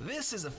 This is a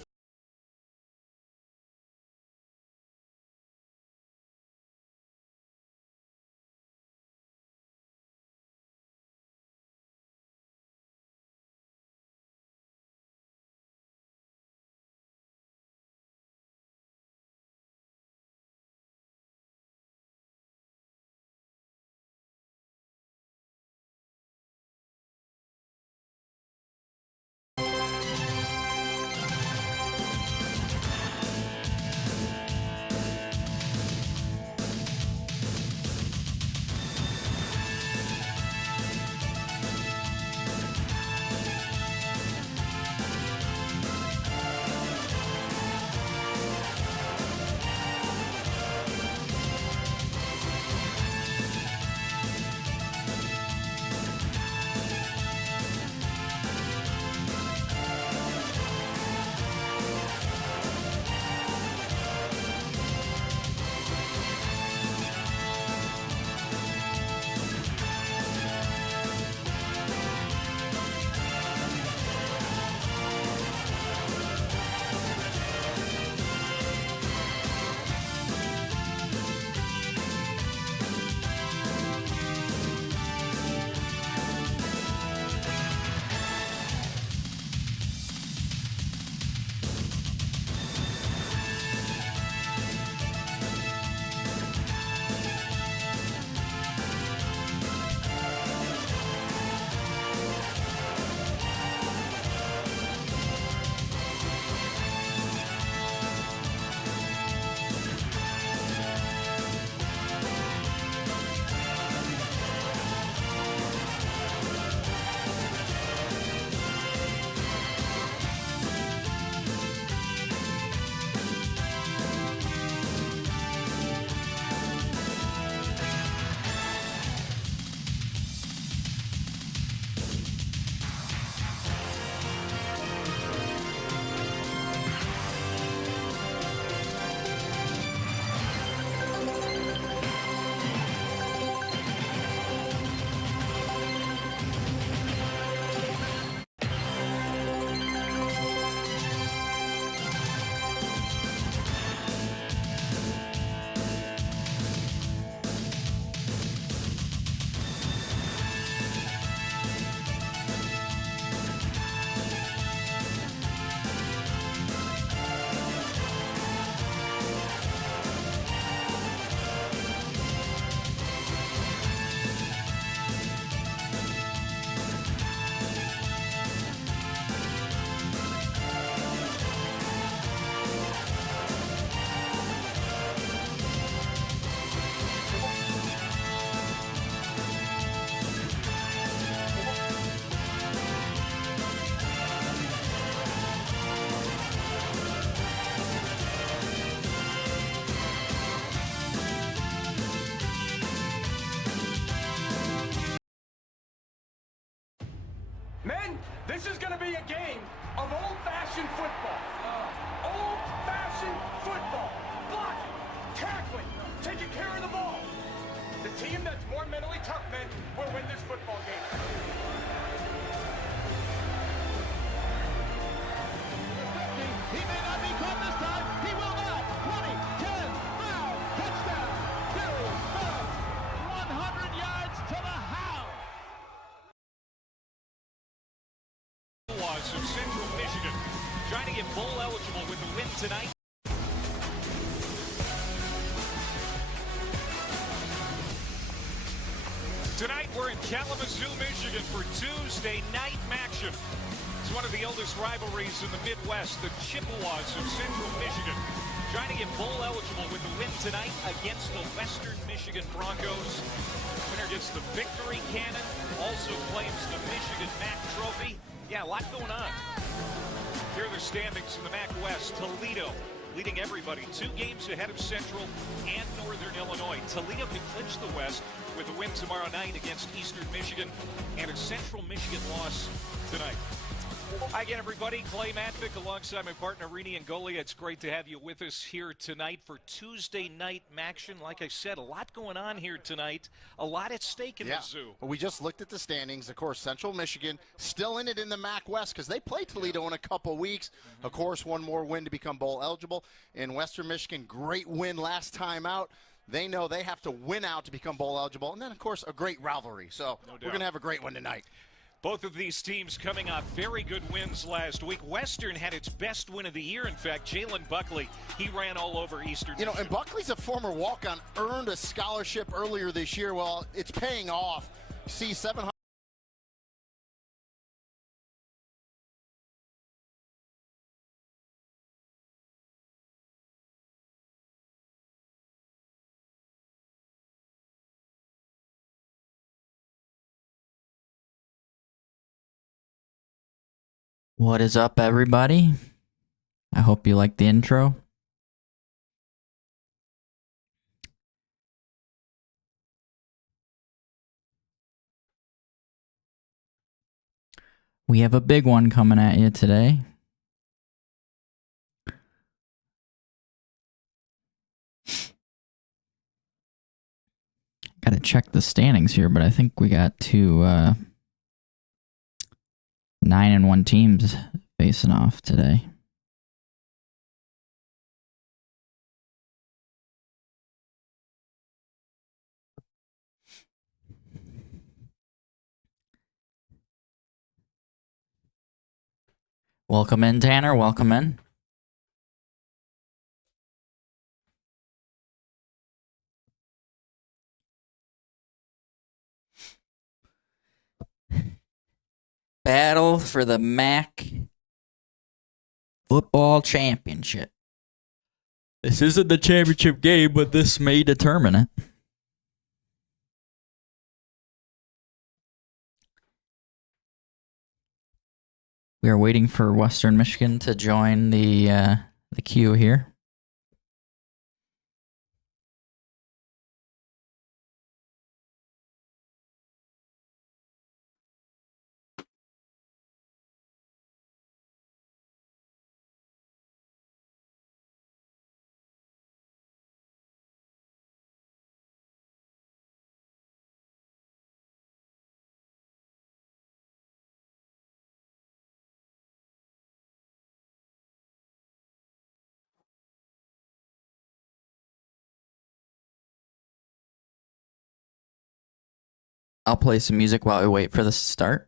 Men, this is going to be a game of old-fashioned football. Old-fashioned football. Blocking, tackling, taking care of the ball. The team that's more mentally tough, men, will win this football game. He may not be caught this time. He will not. 20, 10, foul, touchdown. Billy Bugs, 100 yards to the house. Of Central Michigan trying to get bowl eligible with the win tonight. Tonight we're in Kalamazoo, Michigan for Tuesday Night MACtion. It's one of the oldest rivalries in the Midwest, the Chippewas of Central Michigan trying to get bowl eligible with the win tonight against the Western Michigan Broncos. Winner gets the victory cannon, also claims the Michigan MAC trophy. Yeah, a lot going on. Here are the standings in the MAC West. Toledo leading everybody 2 games ahead of Central and Northern Illinois. Toledo can clinch the West with a win tomorrow night against Eastern Michigan and a Central Michigan loss tonight. Hi again, everybody. Clay Matvick alongside my partner, Rini and Golia. It's great to have you with us here tonight for Tuesday Night MACtion. Like I said, a lot going on here tonight. A lot at stake in the zoo. Well, we just looked at the standings. Of course, Central Michigan still in it in the MAC West because they play Toledo in a couple weeks. Of course, one more win to become bowl eligible. In Western Michigan, great win last time out. They know they have to win out to become bowl eligible. And then, of course, a great rivalry. So we're going to have a great one tonight. Both of these teams coming off very good wins last week. Western had its best win of the year. In fact, Jalen Buckley, he ran all over Eastern. You know, and Buckley's a former walk-on, earned a scholarship earlier this year. Well, it's paying off. See, 700. What is up, everybody? I hope you like the intro. We have a big one coming at you today. Gotta check the standings here, but I think we got two 9-1 teams facing off today. Welcome in, Tanner. Welcome in. Battle for the MAC football championship. This isn't the championship game, but this may determine it. We are waiting for Western Michigan to join the queue here. I'll play some music while we wait for this to start.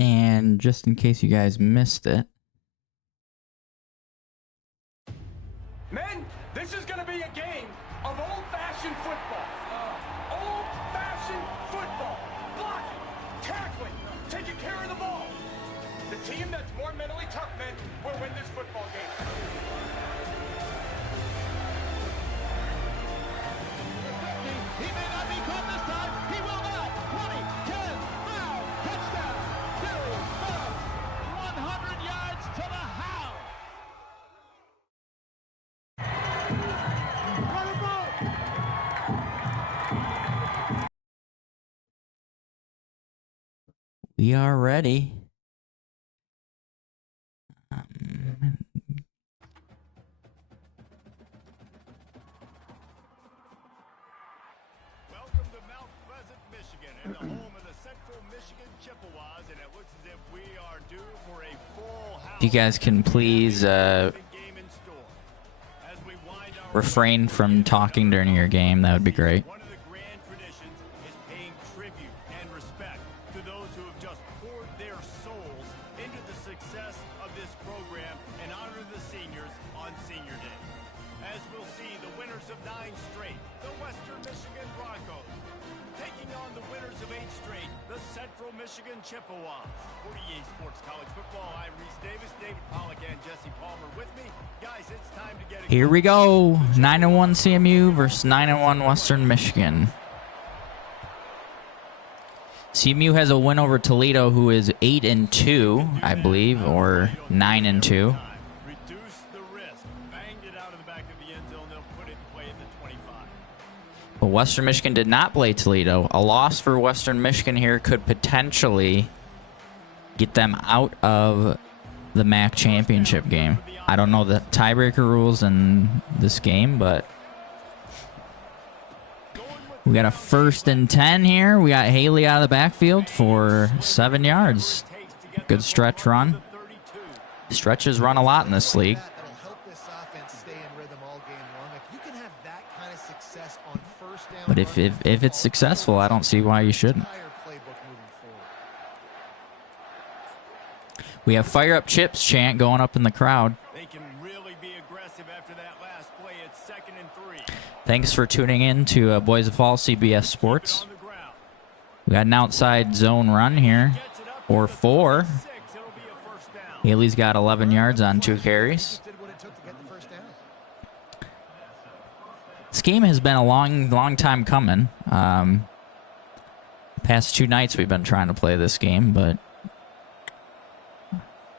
And just in case you guys missed it, Men, this is going to be a game of old-fashioned The team that's more mentally tough men will win this football game. He may not be caught this time. He will not. 20, 10, 5, touchdown. Darius Phillips, 100 yards to the house. We are ready. Welcome to Mount Pleasant, Michigan, and the home of the Central Michigan Chippewas, and it looks as if we are due for a full house. If you guys can please refrain from talking during your game, that would be great. One of the grand traditions is paying tribute and respect to those who have just poured their souls into the success of this program and honor the seniors on Senior Day. As we'll see, the winners of 9 straight, the Western Michigan Broncos, taking on the winners of 8 straight, the Central Michigan Chippewas. 48 Sports College Football, I'm Reese Davis, David Pollack, and Jesse Palmer with me. Guys, it's time to get it. Here we go. 9-1 CMU versus 9-1 Western Michigan. CMU has a win over Toledo, who is 8-2, I believe, or 9-2. Reduce the risk. Banged it out of the back of the end zone. They'll put it in play at the 25. But Western Michigan did not play Toledo. A loss for Western Michigan here could potentially get them out of the MAC championship game. I don't know the tiebreaker rules in this game, but we got a 1st and 10 here. We got Haley out of the backfield for 7 yards. Good stretch run. Stretches run a lot in this league. That'll help this offense stay in rhythm all game long. If you can have that kind of success on first down, But if it's successful, I don't see why you shouldn't. entire playbook moving forward. We have Fire Up Chips chant going up in the crowd. They can really be aggressive after that last play. It's 2nd and 3. Thanks for tuning in to Boys of Fall CBS Sports. On the ground. We got an outside zone run here, Gets it up or to the 4. 6. It'll be a first down. Haley's got 11 yards on 2 carries. Did what it took to get the first down. This game has been a long time coming. Past 2 nights we've been trying to play this game, but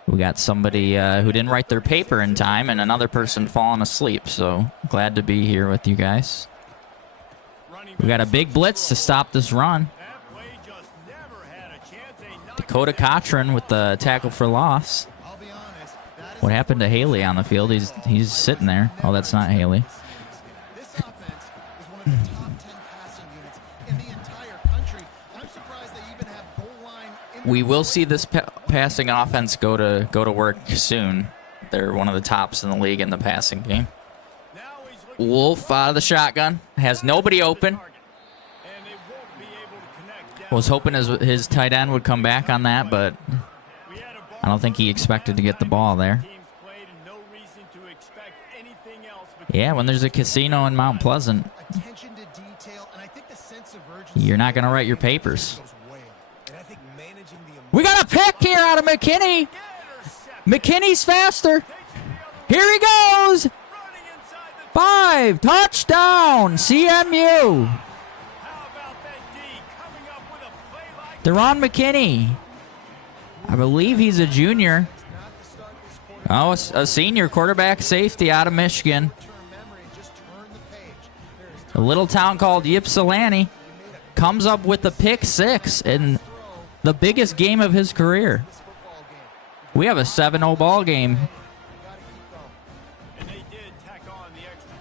we got somebody who didn't write their paper in time and another person falling asleep, so glad to be here with you guys. We got a big blitz to stop this run. That play just never had a chance. They knocked Dakota Cochran with the tackle for loss. I'll be honest. That is What happened to Haley on the field? He's sitting there. Oh, that's not Haley. This offense is one of the top 10 passing units in the entire country. I'm surprised they even have goal line in We will see this passing offense go to work soon. They're one of the tops in the league in the passing game. now he's looking Wolf out of the shotgun. Has nobody open. and they won't be able to connect. Down. Was hoping his tight end would come back on that, but We had a ball I don't think he expected to get the ball there. teams played and no reason to expect anything else but Yeah, when there's a casino in Mount Pleasant, attention to detail, and I think the sense of urgency you're not going to write your papers. goes way up. And I think managing the We got a pick here out of McKinney. McKinney's faster. Here he goes. running inside the 5, touchdown, CMU. How about that D coming up with a play like Deron McKinney. I believe he's a junior. Oh, a senior quarterback safety out of Michigan. term memory and just turn the page. A little town called Ypsilanti comes up with the pick 6 in the biggest game of his career. We have a 7-0 ball game. and they did tack on the extra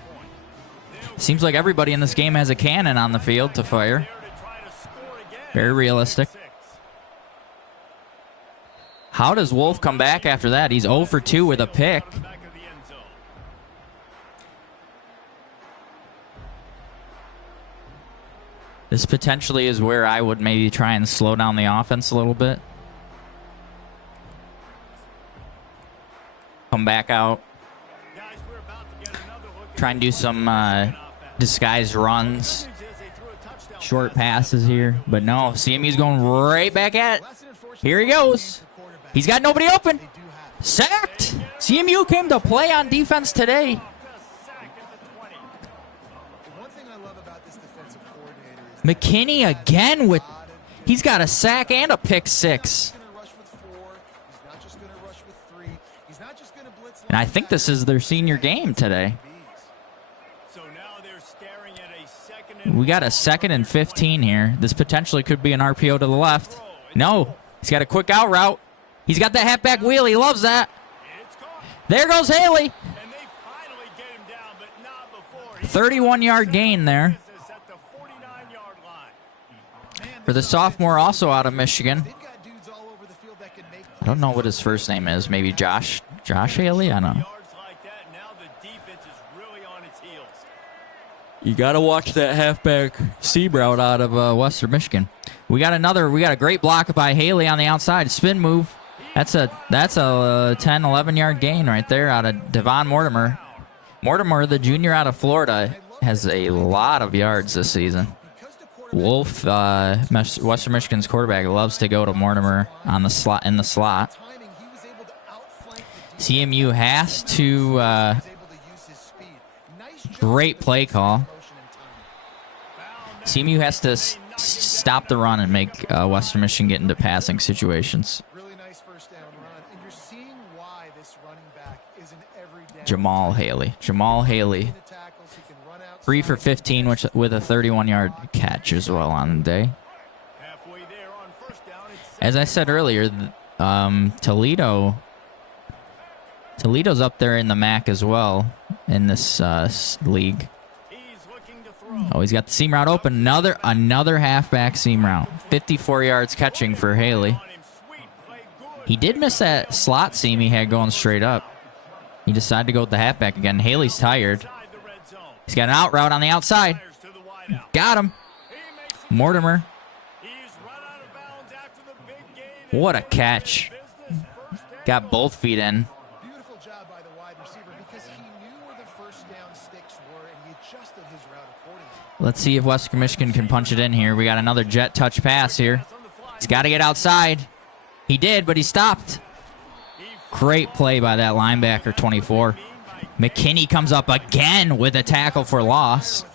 point. Seems like everybody in this game has a cannon on the field to fire. There to try to score again. Very realistic. 6. How does Wolf come back after that? He's 0 for 2 with a pick. Back of the end zone. This potentially is where I would maybe try and slow down the offense a little bit. Come back out. Guys, we're about to get another look at Try and do some disguised runs. News is they threw a touchdown Short pass. passes here. But no, CMU's going right back at it. Here he goes. He's got nobody open. Sacked. CMU came to play on defense today. The one thing I love about this defensive coordinator is McKinney again with, he's got a sack and a pick six. he's going to rush with 4. He's not just going to rush with 3. He's not just going to blitz. And I think this is their senior game today. So now they're staring at a second We got a 2nd and 15 here. This potentially could be an RPO to the left. No, he's got a quick out route. He's got that halfback wheel. He loves that. There goes Haley. And they finally get him down, but not before. 31-yard gain there At the 49-yard line. for the sophomore, also out of Michigan. They've got dudes all over the field that can make I don't know what his first name is. Maybe Josh Haley? I don't know. Yards like that, now the defense is really on its heels. You got to watch that halfback seam route out of Western Michigan. We got a great block by Haley on the outside. Spin move. That's a 10, 11-yard gain right there out of Devon Mortimer. Mortimer, the junior out of Florida, has a lot of yards this season. Wolf, Western Michigan's quarterback, loves to go to Mortimer on the slot, in the slot. timing. He was able to outflank the CMU has to able to use his speed. Nice job great play call. motion and timing. CMU has to stop the run and make Western Michigan get into passing situations. Really nice first down run, and you're seeing why this running back is an every down. Jamal Haley. The tackles, he can run out. 3 for 15 with a 31-yard catch as well on the day. Halfway there on first down, it's As I said earlier, Toledo's up there in the MAC as well in this league. he's looking to throw. Oh, he's got the seam route open. Another halfback seam route. 54 yards catching for Haley. On him, sweet play, good. He did miss that slot seam he had going straight up. He decided to go with the halfback again. Haley's tired. Inside the red zone. He's got an out route on the outside. Fires to the wide out. Got him. He makes it. Mortimer. He's run out of bounds after the big gain. What a catch. Business first down. Got both feet in. Beautiful job by the wide receiver because he knew where the first down sticks were and he adjusted his route accordingly. Let's see if Western Michigan can punch it in here. We got another jet touch pass here. He's got to get outside. He did, but he stopped. Great play by that linebacker, 24. McKinney comes up again with a tackle for loss.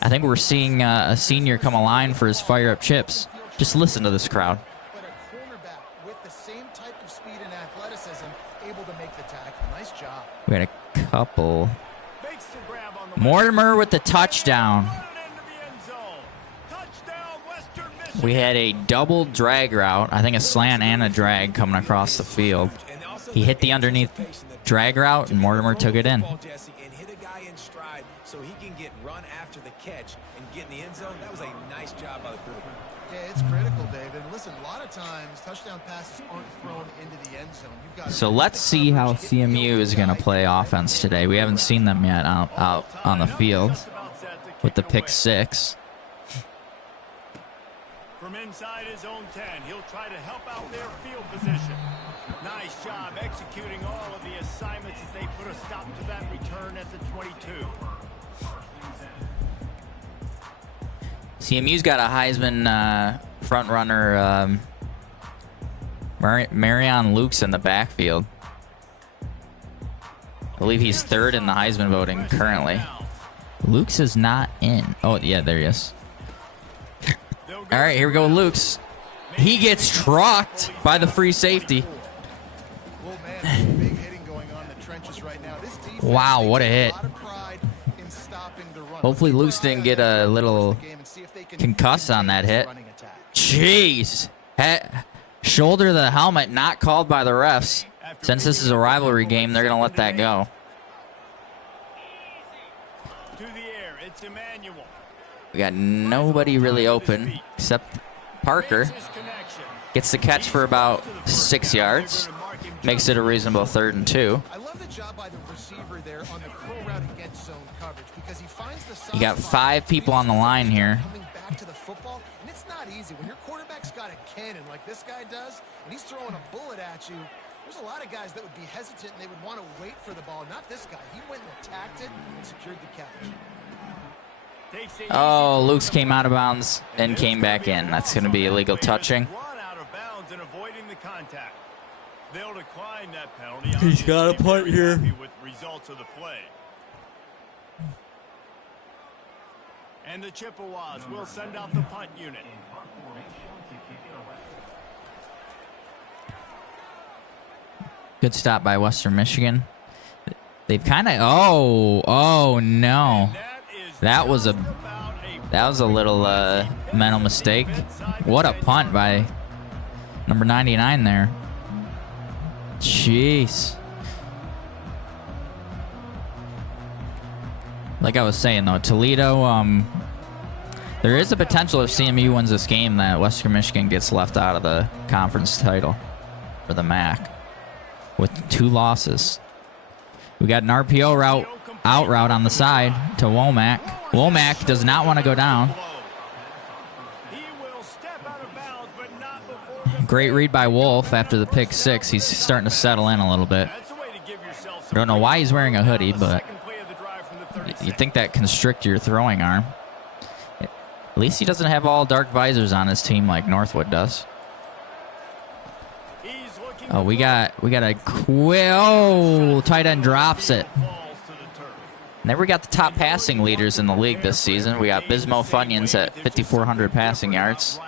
I think we're seeing a senior come aligned for his fire-up chips. Just listen to this crowd. But a cornerback with the same type of speed and athleticism able to make the tackle. Nice job. We had a couple. Makes the grab on the Mortimer with the touchdown. Run into the end zone. Touchdown, Western Michigan. We had a double drag route. I think a slant and a drag coming across the field. He hit the underneath drag route, and Mortimer took it in. Jesse, and hit a guy in stride so he can get run after the catch and get in the end zone. That was a nice job by the quarterback. Yeah, it's critical, David. Listen, a lot of times touchdown passes aren't thrown into the end zone. You've got So let's see how CMU is going to play offense today. We haven't seen them yet out on the field with the pick six. From inside his own 10, he'll try to help out their field position. Nice job executing all of the assignments as they put a stop to that return at the 22. CMU's got a Heisman front runner, Marion Lukes in the backfield. I believe he's third in the Heisman voting currently. Lukes is not in. Oh, yeah, there he is. All right, here we go with Lukes. He gets trucked by the free safety. Well, man, there's big hitting going on in the trenches right now. This defense Wow, what a hit. takes lot of pride in stopping the run. Hopefully Lukes didn't get a little concuss on that hit. Running attack. Jeez. Shoulder the helmet, not called by the refs. Since this is a rivalry game, they're going to let that go. To the air, it's Emmanuel. We got nobody really open except Parker. His connection. Gets the catch for about 6 yards. Makes it a reasonable 3rd and 2. I love the job by the receiver there on the curl route against zone coverage because he finds the You got 5 people on the line here. coming back to the football, and it's not easy when your quarterback's got a cannon like this guy does, and he's throwing a bullet at you. There's a lot of guys that would be hesitant and they would want to wait for the ball. Not this guy. He went and attacked it and secured the catch. Takes a Oh, Lukes came out of bounds and came back in. That's going to be illegal touching. run out of bounds and avoiding the the contact. They'll decline that penalty. He's got a punt here. Happy with results of the play. And the Chippewas will send out the punt unit. Good stop by Western Michigan. They've kind of oh no. That was a little mental mistake. What a punt by number 99 there. Jeez. Like I was saying though, Toledo, there is a potential if CMU wins this game that Western Michigan gets left out of the conference title for the MAC with 2 losses. We got an RPO route, out route on the side to Womack. Womack does not want to go down. Great read by Wolf after the pick 6. He's starting to settle in a little bit. I don't know why he's wearing a hoodie, but you'd think that constrict your throwing arm. At least he doesn't have all dark visors on his team like Northwood does. Oh, we got a tight end drops it. Never got the top passing leaders in the league this season. We got Bismo Funyuns at 5,400 passing yards.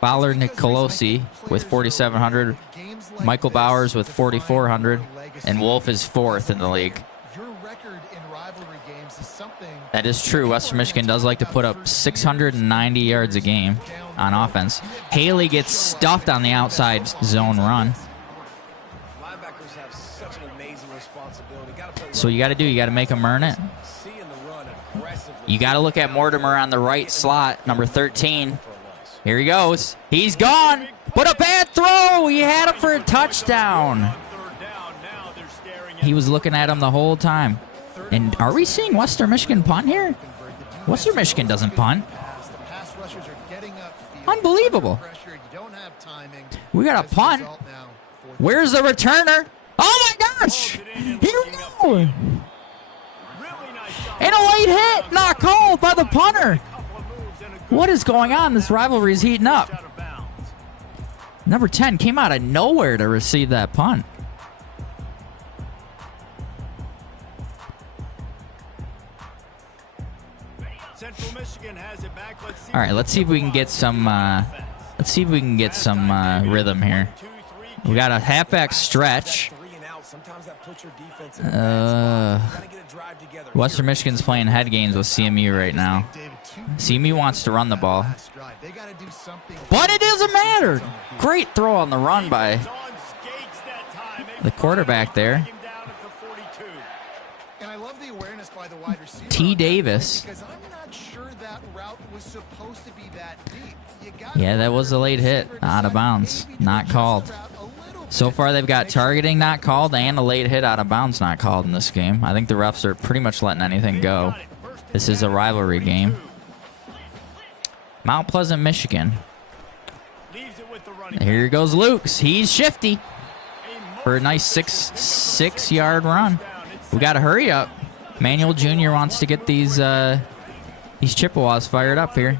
Ballard Nicolosi with 4,700. Michael Bowers with 4,400. And Wolf is 4th in the league. That is true. Western Michigan does like to put up 690 yards a game on offense. Haley gets stuffed on the outside zone run. So you got to make them earn it. You got to look at Mortimer on the right slot, number 13. Here he goes. He's gone. But a bad throw. He had him for a touchdown. He was looking at him the whole time. And are we seeing Western Michigan punt here? Western Michigan doesn't punt. Unbelievable. We got a punt. Where's the returner? Oh my gosh! Here we go! And a late hit, not called by the punter. What is going on? This rivalry is heating up. Number 10 came out of nowhere to receive that punt. All right, let's see if we can get some. Rhythm here. We got a halfback stretch. Western Michigan's playing head games with CMU right now. CMU wants to run the ball, but it doesn't matter. Great throw on the run by the quarterback there. T. Davis. Yeah, that was a late hit. Out of bounds. Not called. So far, they've got targeting not called and a late hit out of bounds not called in this game. I think the refs are pretty much letting anything go. This is a rivalry game. Mount Pleasant, Michigan. Here goes Lukes. He's shifty for a nice six-yard run. We got to hurry up. Manuel Jr. wants to get these Chippewas fired up here.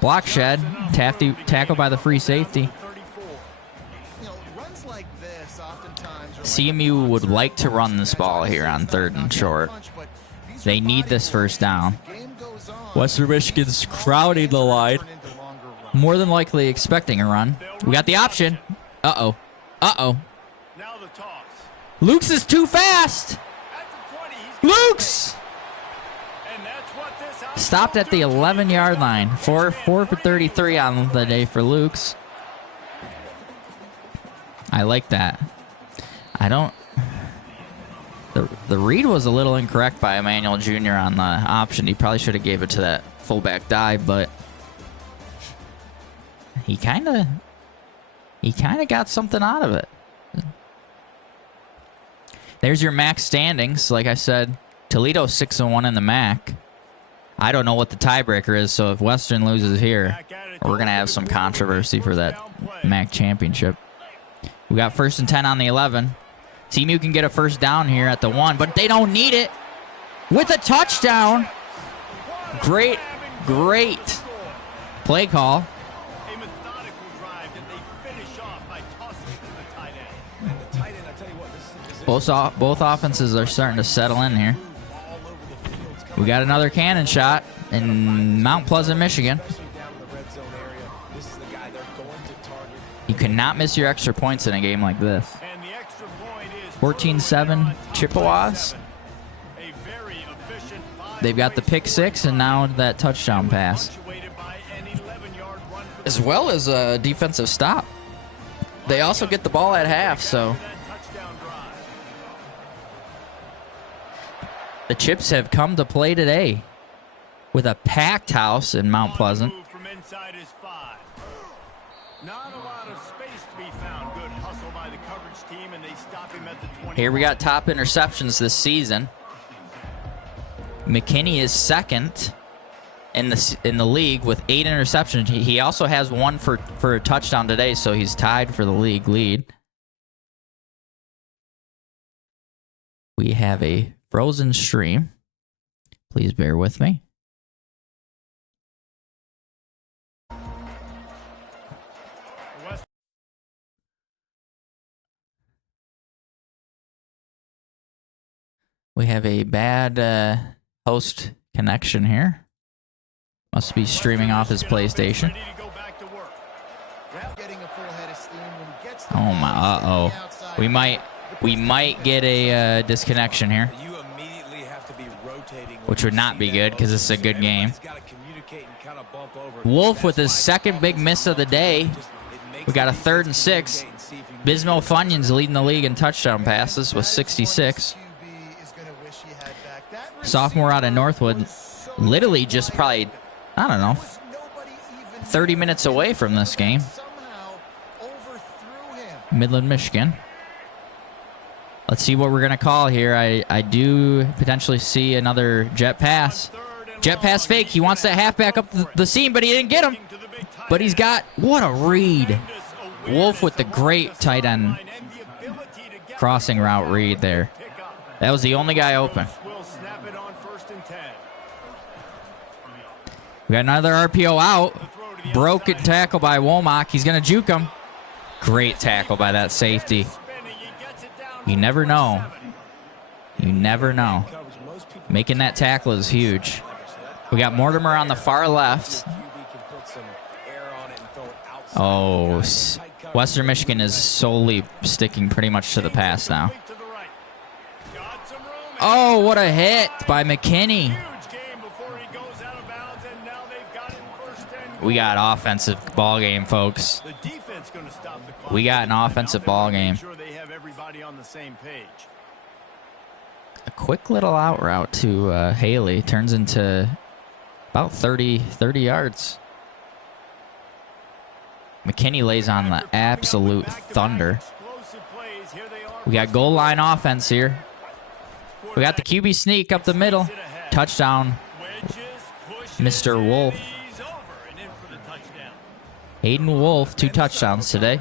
Block shed. Tackle by the free safety. CMU would like to run this ball here on 3rd and short. They need this first down. Western Michigan's crowding the line. More than likely expecting a run. We got the option. Uh-oh. Uh-oh. Lukes is too fast. Lukes! Stopped at the 11-yard line. 4 for 33 on the day for Lukes. I like that. I don't... The read was a little incorrect by Emmanuel Jr. on the option. He probably should have gave it to that fullback dive, but he kind of got something out of it. There's your MAC standings. Like I said, Toledo 6-1 in the MAC. I don't know what the tiebreaker is, so if Western loses here, we're going to have some controversy for that MAC championship. We got 1st and 10 on the 11. CMU can get a first down here at the 1, but they don't need it. With a touchdown. Great play call. Both offenses are starting to settle in here. We got another cannon shot in Mount Pleasant, Michigan. You cannot miss your extra points in a game like this. 14-7 Chippewas. They've got the pick six and now that touchdown pass, as well as a defensive stop. They also get the ball at half, so the Chips have come to play today with a packed house in Mount Pleasant. Here we got top interceptions this season. McKinney is second in the league with 8 interceptions. He also has one for a touchdown today, so he's tied for the league lead. We have a frozen stream. Please bear with me. We have a bad host connection here. Must be streaming off his PlayStation. Oh my, uh-oh. We might get a disconnection here, which would not be good because it's a good game. Wolf with his second big miss of the day. We got a 3rd and 6. Bismo Funyuns leading the league in touchdown passes with 66. Sophomore out of Northwood, literally just probably, I don't know, 30 minutes away from this game. Midland, Michigan. Let's see what we're going to call here. I do potentially see another jet pass. Jet pass fake. He wants that halfback up the seam, but he didn't get him. But he's got, what a read. Wolf with the great tight end crossing route read there. That was the only guy open. We got another RPO out. Broken tackle by Womack. He's going to juke him. Great tackle by that safety. You never know. You never know. Making that tackle is huge. We got Mortimer on the far left. Oh, Western Michigan is solely sticking pretty much to the pass now. Oh, what a hit by McKinney. We got offensive ball game, folks. We got an offensive ball game. A quick little out route to Haley turns into about 30 yards. McKinney lays on the absolute thunder. We got goal line offense here. We got the QB sneak up the middle. Touchdown, Mr. Wolf. Hayden Wolf, 2 touchdowns today.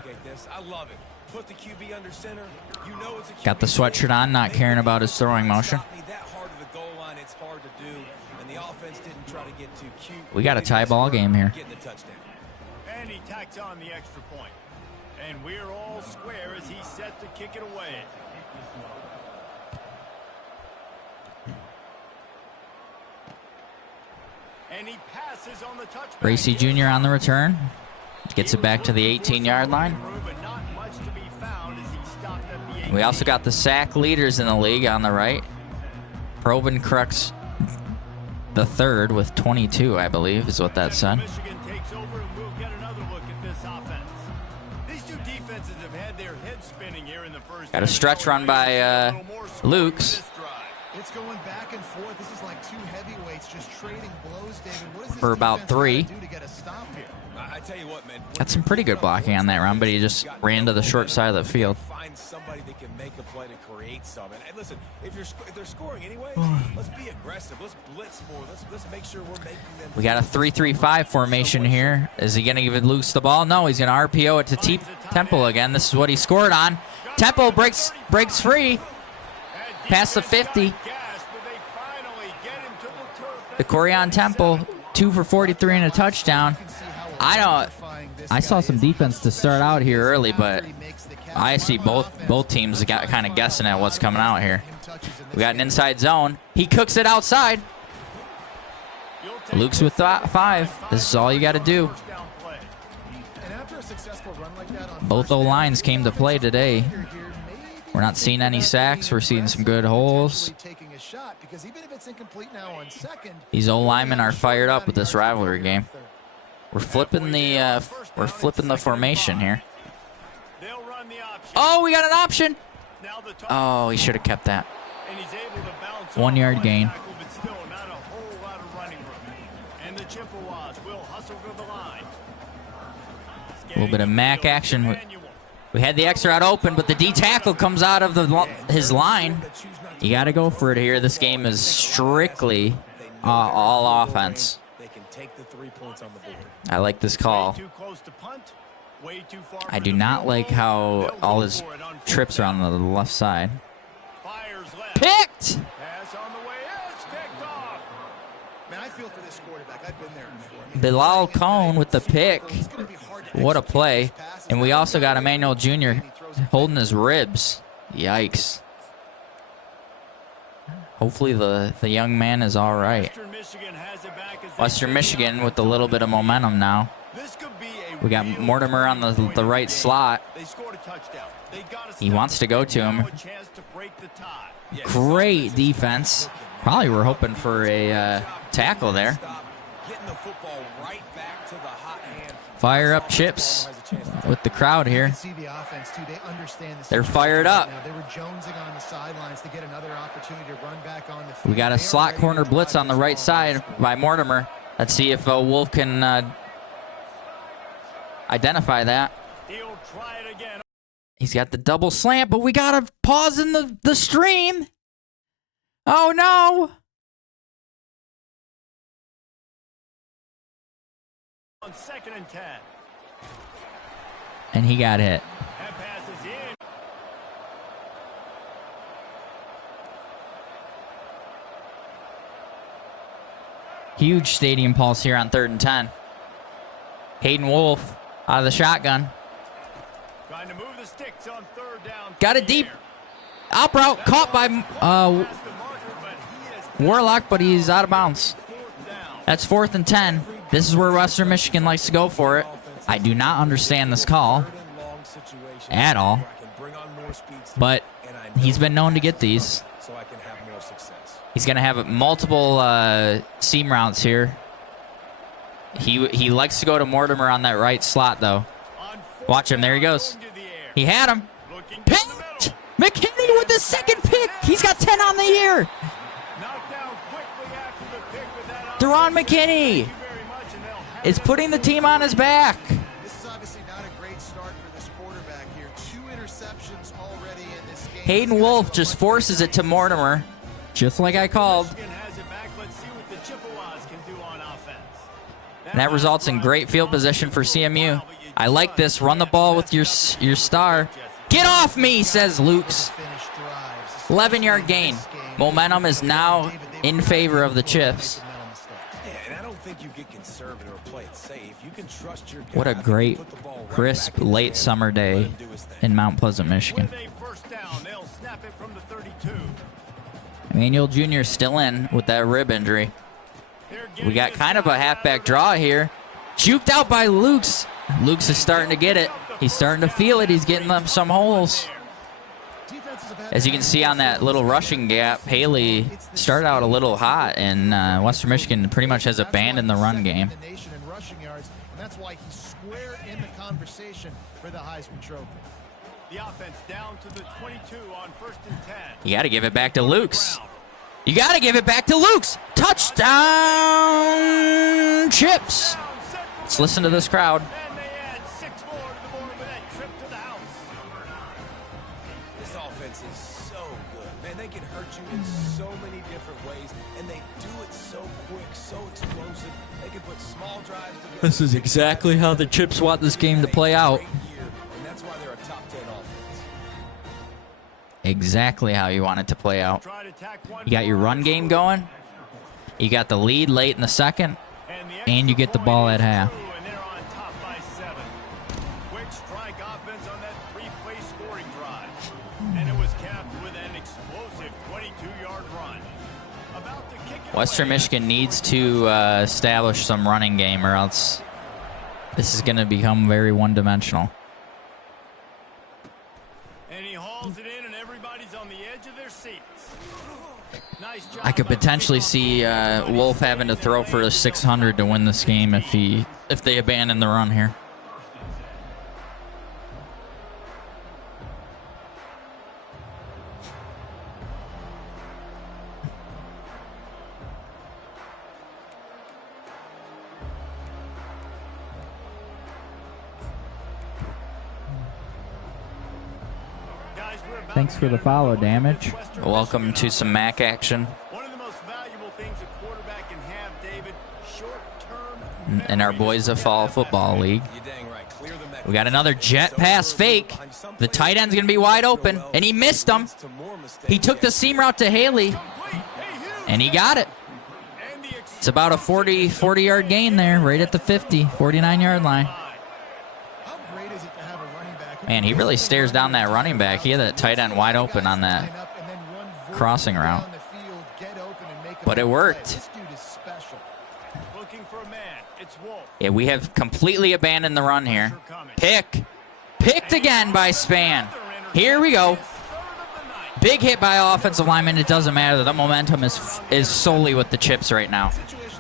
Got the sweatshirt on, not caring about his throwing motion. We got a tie ball game here. And he tacks on the extra point. And we're all square as he's set to kick it away. And he passes on the touchback. Bracy Jr. on the return. Gets it back to the 18-yard line. We also got the sack leaders in the league on the right. Probin Crux the third with 22, I believe, is what that said. Got a stretch run by Lukes. It's going back and forth. This is like 2 heavyweights just trading blows, David. What is For about 3. I tell you what, man. Got some pretty good blocking on that run, but he just ran to the short side of the field. Find somebody that can make a play to create something. And listen, if they're scoring anyway, let's be aggressive. Let's blitz more. Let's make sure we're making them. We got a 3-3-5 formation here. Is he going to give Lukes the ball? No, he's going to RPO it to Temple again. This is what he scored on. Temple breaks free. Past the 50. The Corian Temple, 2 for 43 and a touchdown. I saw some defense to start out here early, but I see both teams got kind of guessing at what's coming out here. We got an inside zone. He cooks it outside. Luke's with 5. This is all you got to do. Both O-lines came to play today. We're not seeing any sacks. We're seeing some good holes. These O-linemen are fired up with this rivalry game. We're flipping the formation here. Oh, we got an option. Oh, he should have kept that. 1 yard gain. A little bit of MAC action. We had the X route open, but the D tackle comes out of his line. You got to go for it here. This game is strictly all offense. I like this call. I do not like how all his trips are on the left side. Picked! Bilal Cohn with the pick. What a play. And we also got Emmanuel Jr. holding his ribs. Yikes. Hopefully the young man is all right. Western Michigan with a little bit of momentum now. We got Mortimer on the right slot. He wants to go to him. Great defense. Probably we're hoping for a tackle there. Fire up Chips with the crowd here. They're fired up. We got a slot corner blitz on the right side by Mortimer. Let's see if Wolf can identify that. He's got the double slant, but we got to pause in the stream. Oh, no. On 2nd and 10. And he got hit. That pass is in. Huge stadium pulse here on 3rd and 10. Hayden Wolf out of the shotgun. Trying to move the sticks on 3rd down. Got a deep out route caught by Warlock, but he's out of bounds. That's 4th and 10. This is where Western Michigan likes to go for it. I do not understand this call at all, but he's been known to get these. He's going to have multiple seam routes here. He likes to go to Mortimer on that right slot, though. Watch him. There he goes. He had him. Picked! McKinney with the 2nd pick. He's got 10 on the year. Deron McKinney is putting the team on his back. This is obviously not a great start for this quarterback here. 2 interceptions already in this game. Hayden Wolf just forces it to Mortimer, just like I called. And that results in great field position for CMU. I like this. Run the ball with your star. Get off me, says Luke's. 11-yard gain. Momentum is now in favor of the Chiefs. What a great, crisp, late summer day in Mount Pleasant, Michigan. Emmanuel Jr. still in with that rib injury. We got kind of a halfback draw here. Juked out by Luke's. Luke's is starting to get it. He's starting to feel it. He's getting them some holes. As you can see on that little rushing gap, Haley started out a little hot, and Western Michigan pretty much has abandoned the run game. That's why he's square in the conversation for the Heisman Trophy. The offense down to the 22 on 1st and 10. You got to give it back to Luke's. You got to give it back to Luke's. Touchdown, Chips. Let's listen to this crowd. And they add 6 more to the board with that trip to the house. This offense is so good. Man, they can hurt you in so many different ways, and they do it so quick, so explosive. They can put small drives together. This is exactly how the Chips want this game to play out. And that's why they're a top 10 offense. Exactly how you want it to play out. You got your run game going. You got the lead late in the second. And you get the ball at half. capped with an explosive 22-yard run. About to kick it Western away. Michigan needs to establish some running game, or else this is going to become very one-dimensional. And he hauls it in, and everybody's on the edge of their seats. Nice job. I could potentially see Wolf having to throw for a 600 to win this game if they abandon the run here. Thanks for the follow, Damage. Welcome to some MAC action. One of the most valuable things a quarterback can have, David, short-term In our Boys of Fall Football League. We got another jet pass fake. The tight end's going to be wide open, and he missed him. He took the seam route to Haley, and he got it. It's about a 40-yard gain there, right at the 50, 49-yard line. How great is it to have a running back who Man, he really stares down that running back. He had that tight end wide open on that crossing route. But it worked. This dude is special. looking for a man. It's Wolf. Yeah, we have completely abandoned the run here. Picked again by Span. Here we go. Big hit by offensive lineman. It doesn't matter. The momentum is solely with the Chips right now.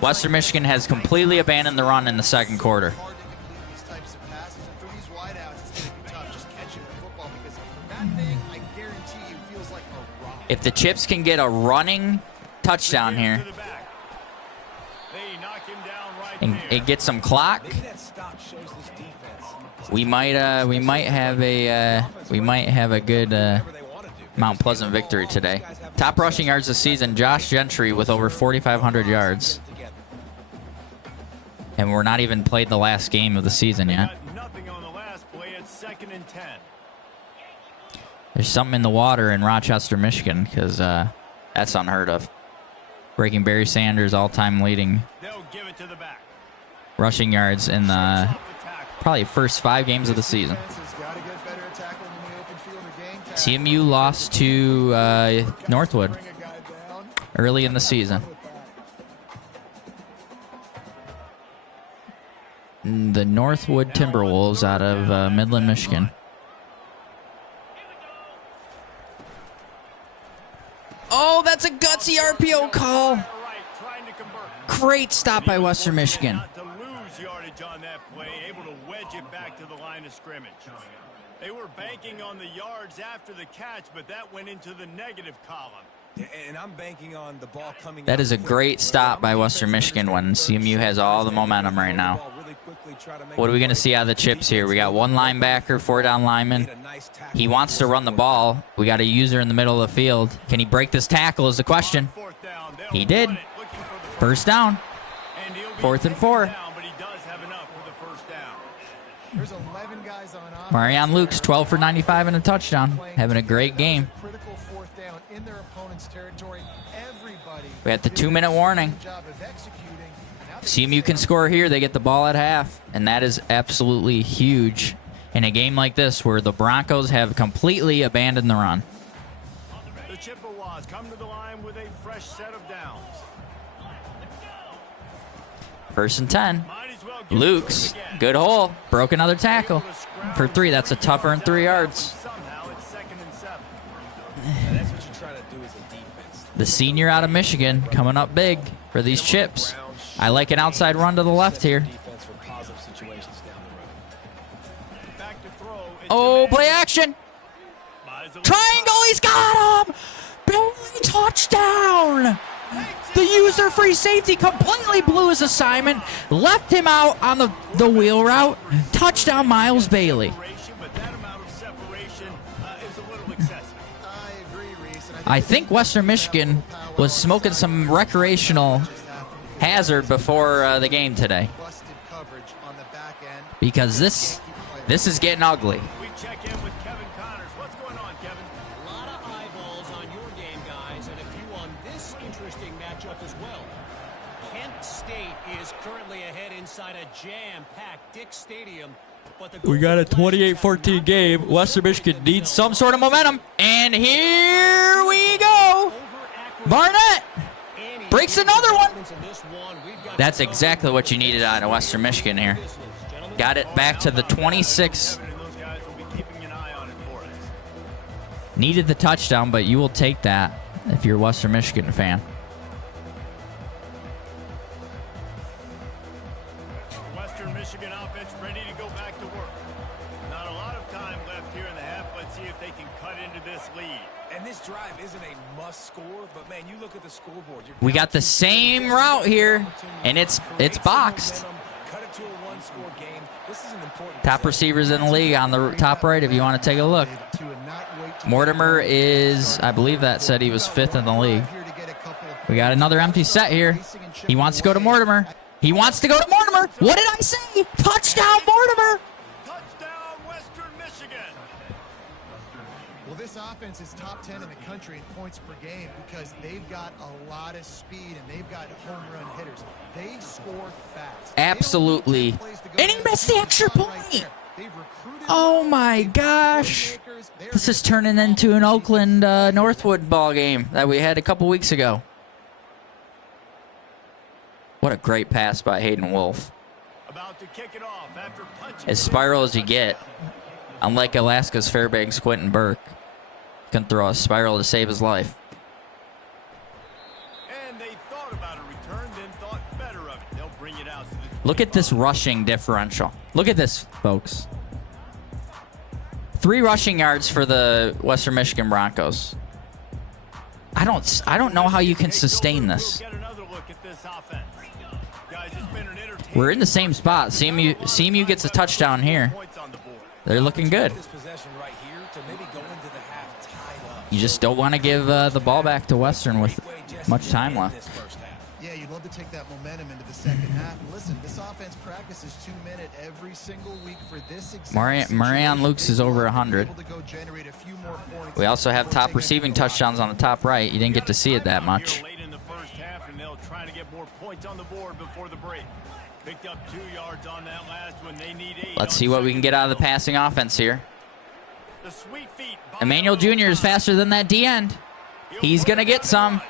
Western Michigan has completely abandoned the run in the second quarter. Hard to complete these types of passes, and for these wideouts, it's going to be tough just catching the football because that thing, I guarantee you, feels like a rock. If the Chips can get a running touchdown here and it gets some clock, we might have a good Mount Pleasant victory today. Top rushing yards this season, Josh Gentry with over 4,500 yards. And we're not even played the last game of the season yet. Nothing on the last play. It's 2nd and 10. There's something in the water in Rochester, Michigan, because that's unheard of. Breaking Barry Sanders' all-time leading They'll give it to the back. rushing yards in the probably first 5 games of the season. CMU lost to Northwood early in the season. The Northwood Timberwolves out of Midland, Michigan. Oh, that's a gutsy RPO call. Great stop by Western Michigan. Not to lose yardage on that play, able to wedge it back to the line of scrimmage. They were banking on the yards after the catch, but that went into the negative column. And I'm banking on the ball coming. That is a great stop by Western Michigan when CMU has all the momentum right now. What are we going to see out of the Chips here? We got one linebacker, 4 down lineman. He wants to run the ball. We got a user in the middle of the field. Can he break this tackle is the question. He did. First down. 4th and 4. There's 11 guys on offense. Marion Luke's 12 for 95 and a touchdown. Having a great game. Critical 4th down in their opponent's territory. Everybody. We got the 2-minute warning. Job of executing. Now they CMU can score here. They get the ball at half. And that is absolutely huge in a game like this where the Broncos have completely abandoned the run. The Chippewas come to the line with a fresh set of downs. 1st and 10. Might as well give Luke's it to him again. good hole. Broke another tackle for 3. That's a tougher than 3 yards. Somehow it's 2nd and 7. That's what you try to do as a defense. The senior out of Michigan coming up big for these Chips. I like an outside run to the left here. Defense for positive situations down the road. Back to throw. It's Oh, a man. play action. Might as well- Triangle, he's got him. Big touchdown. The user free safety completely blew his assignment. Left him out on the wheel route. Touchdown, Miles Bailey. But that amount of separation is a little excessive. I agree, Reese. And I think Western Michigan was smoking some recreational hazard before the game today, busted coverage on the back end. because this is getting ugly. We check in with Kevin Connors. What's going on, Kevin? A lot of eyeballs on your game, guys, and a few on this interesting matchup as well. Kent State is currently ahead inside a jam-packed Dick Stadium We got a 28-14 game. Western Michigan needs some sort of momentum. And here we go. Barnett breaks another one. That's exactly what you needed out of Western Michigan here. Got it back to the 26. Needed the touchdown, but you will take that if you're a Western Michigan fan. Western Michigan offense ready to go back to work. Not a lot of time left here in the half. Let's see if they can cut into this lead. And this drive isn't a must score, but man, you look at the scoreboard. We got the same route here, and it's boxed. Cut it to a one-score game. This is an important Top receivers in the league on the top right if you want to take a look. Mortimer is, I believe that said he was 5th in the league. We got another empty set here. He wants to go to Mortimer. He wants to go to Mortimer. What did I say? Touchdown, Mortimer. Touchdown, Western Michigan. Well, this offense is top 10 in the country in points per game because they've got a lot of speed and they've got home run hitters. They score fast. Absolutely. And he missed the extra point. Oh my gosh. This is turning into an Oakland Northwood ball game that we had a couple weeks ago. What a great pass by Hayden Wolf. About to kick it off after punching. As spiral as you get. Unlike Alaska's Fairbanks Quentin Burke. Can throw a spiral to save his life. And they thought about a return, then thought better of it. They'll bring it out. Look at this rushing differential. Look at this, folks. 3 rushing yards for the Western Michigan Broncos. I don't know how you can sustain this. We're in the same spot. CMU gets a touchdown here. They're looking good. You just don't want to give the ball back to Western with much time left. Yeah, you'd love to take that momentum into the second half. Listen, this offense practices 2-minute every single week for this. Marion Lukes is over 100. We also have top receiving touchdowns on the top right. You didn't get to see it that much. Let's see what we can get out of the passing offense here. Emmanuel Jr. is faster than that D end. He's going to get some.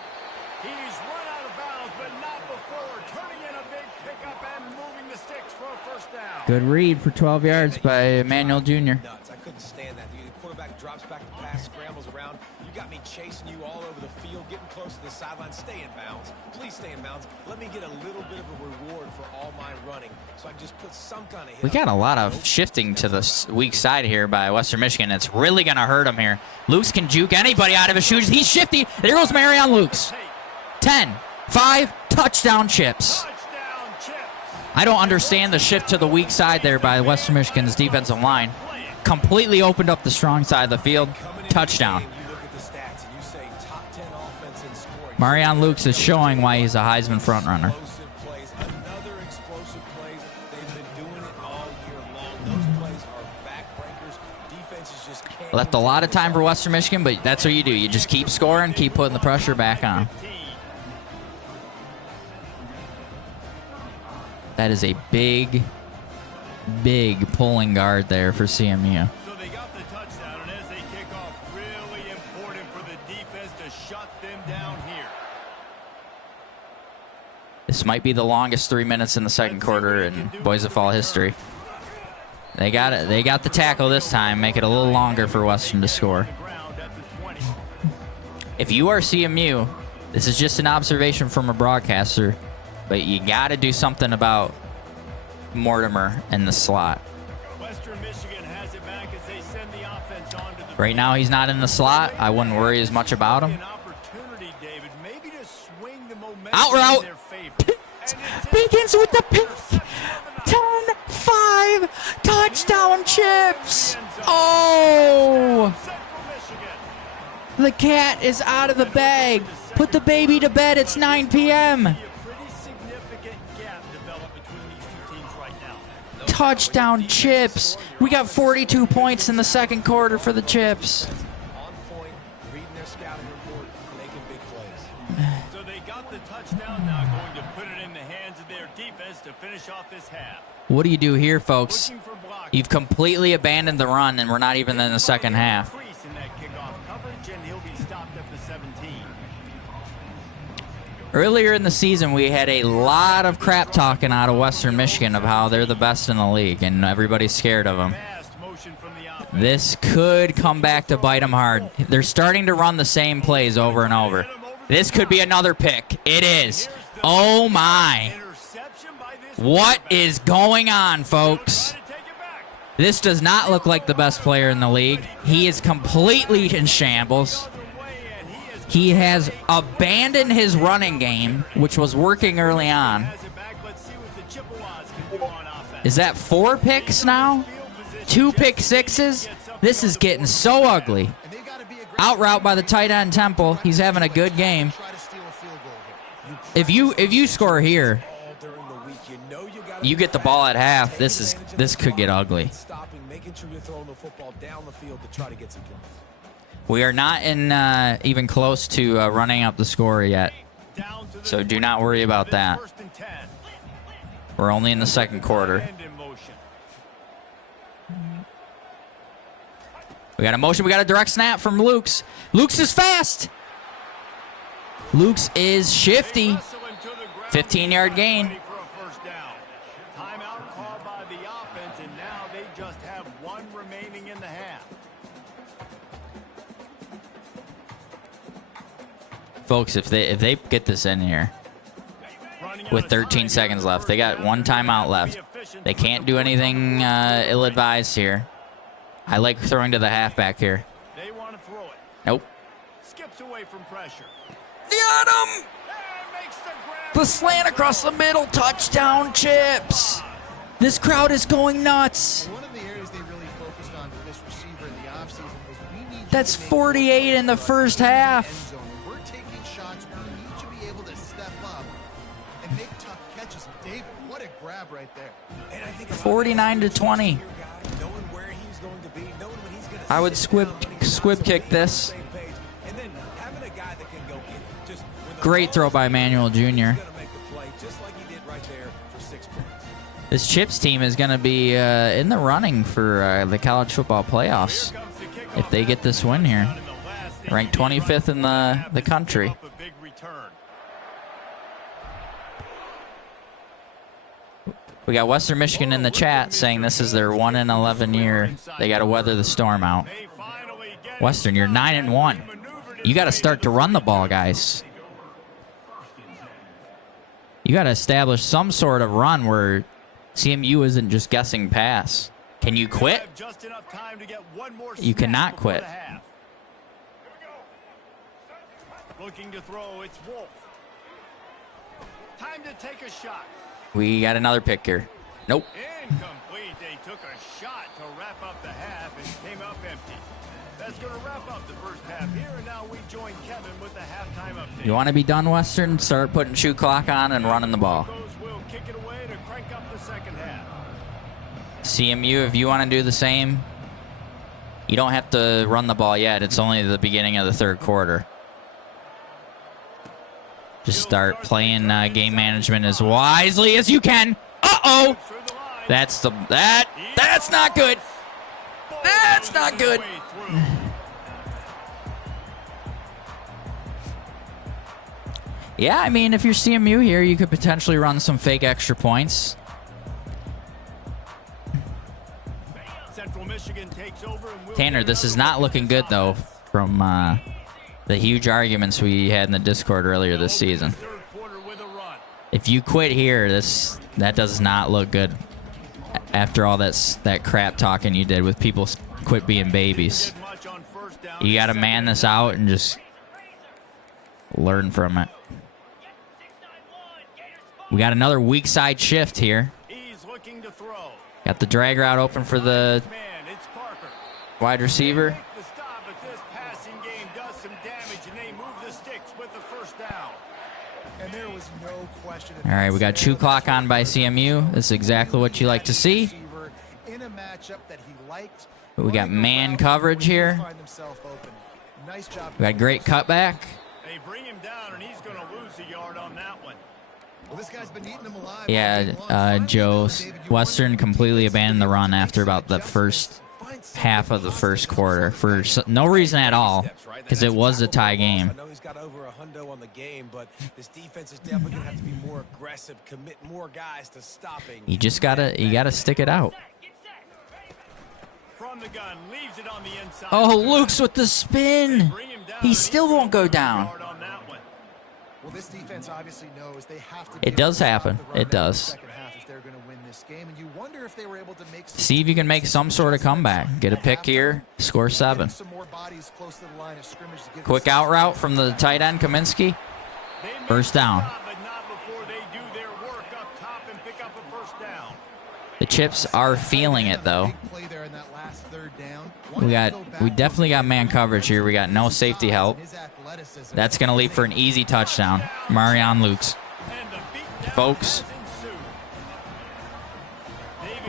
Good read for 12 yards by Emmanuel Jr. I couldn't stand that. The quarterback drops back to pass, scrambles around. You got me chasing you all over the field, getting close to the sideline. Stay in bounds. Please stay in bounds. Let me get a little bit of a reward for all my running, so I can just put some kind of hit. We got a lot of shifting to the weak side here by Western Michigan. It's really going to hurt him here. Lukes can juke anybody out of his shoes. He's shifty. There goes Marion Lukes. 10, 5, touchdown chips. I don't understand the shift to the weak side there by Western Michigan's defensive line. Completely opened up the strong side of the field. Touchdown. Marion Lukes is showing why he's a Heisman frontrunner. Left a lot of time for Western Michigan, but that's what you do. You just keep scoring, keep putting the pressure back on. That is a big, big pulling guard there for CMU. So they got the touchdown, and as they kick off, really important for the defense to shut them down here. This might be the longest 3 minutes in the second quarter in Boys of Fall history. They got it. They got the tackle this time. Make it a little longer for Western to score. If you are CMU, this is just an observation from a broadcaster, but you got to do something about Mortimer in the slot. Right now, he's not in the slot. I wouldn't worry as much about him. Out route. Begins with the pick. 10-5. Touchdown chips. Oh. The cat is out of the bag. Put the baby to bed. It's 9 p.m. Touchdown chips. We got 42 points in the second quarter for the chips. On point, reading their scouting report, making big plays. So they got the touchdown, now going to put it in the hands of their defense to finish off this half. What do you do here, folks? You've completely abandoned the run, and we're not even in the second half. Earlier in the season, we had a lot of crap talking out of Western Michigan of how they're the best in the league, and everybody's scared of them. This could come back to bite them hard. They're starting to run the same plays over and over. This could be another pick. It is. Oh, my. What is going on, folks? This does not look like the best player in the league. He is completely in shambles. He has abandoned his running game, which was working early on. Is that 4 picks now? 2 pick sixes? This is getting so ugly. Out route by the tight end Temple. He's having a good game. If you score here, you get the ball at half. This could get ugly. We are not in even close to running up the score yet, so do not worry about that. We're only in the second quarter. We got a motion. We got a direct snap from Lukes. Lukes is fast. Lukes is shifty. 15-yard gain. Timeout called by the offense, and now they just have 1 remaining in the half. Folks, if they get this in here with 13 seconds left, they got 1 timeout left. They can't do anything ill-advised here. I like throwing to the halfback here. They want to throw it. Nope. Skips away from pressure. Got him! The slant across the middle, touchdown Chips. This crowd is going nuts. One of the areas they really focused on for this receiver in the offseason was we need That's 48 in the first half. We're taking shots. We need to be able to step up and make tough catches. David, what a grab right there. 49-20. I would squib kick this. Great throw by Manuel Jr. This Chips team is going to be in the running for the college football playoffs if they get this win here. Ranked 25th in the country. We got Western Michigan in the chat saying this is their 1-11 year. They got to weather the storm out. Western, you're 9-1. You got to start to run the ball, guys. You got to establish some sort of run where CMU isn't just guessing pass. Can you quit? You cannot quit. Looking to throw, it's Wolf. Time to take a shot. We got another pick here. Nope. Incomplete. They took a shot to wrap up the half and came up empty. That's going to wrap up the first half here, and now we join Kevin with the halftime update. You want to be done, Western? Start putting shoot clock on and running the ball. We'll kick it away to crank up the second half. CMU, if you want to do the same, you don't have to run the ball yet. It's only the beginning of the third quarter. Just start playing game management as wisely as you can. Uh-oh! That's not good. That's not good. Yeah, I mean, if you're CMU here, you could potentially run some fake extra points. Tanner, this is not looking good, though, from the huge arguments we had in the Discord earlier this season. If you quit here, that does not look good. After all that crap talking you did with people quit being babies. You got to man this out and just learn from it. We got another weak side shift here. Got the drag route open for the wide receiver. All right, we got shoot clock on by CMU. This is exactly what you like to see. We got man coverage here. We got great cutback. They bring him down, and he's going to lose a yard on that one. Well, this guy's been eating them alive. Yeah, Joe, Western completely abandoned the run after about the first half of the first quarter for no reason at all, because it was a tie game. I know he's got over a hundo on the game, but this defense is definitely going to have to be more aggressive, commit more guys to stopping. You gotta stick it out. From the gun, leaves it on the inside. Oh, Luke's with the spin. He still won't go down. Well, this defense obviously knows they have to. It does happen. It does. See if you can make some sort of comeback. Get a pick here. Score 7. Quick out route from the tight end, Kaminsky. First down. The Chips are feeling it, though. We definitely got man coverage here. We got no safety help. That's going to lead for an easy touchdown. Marion Lukes. Folks,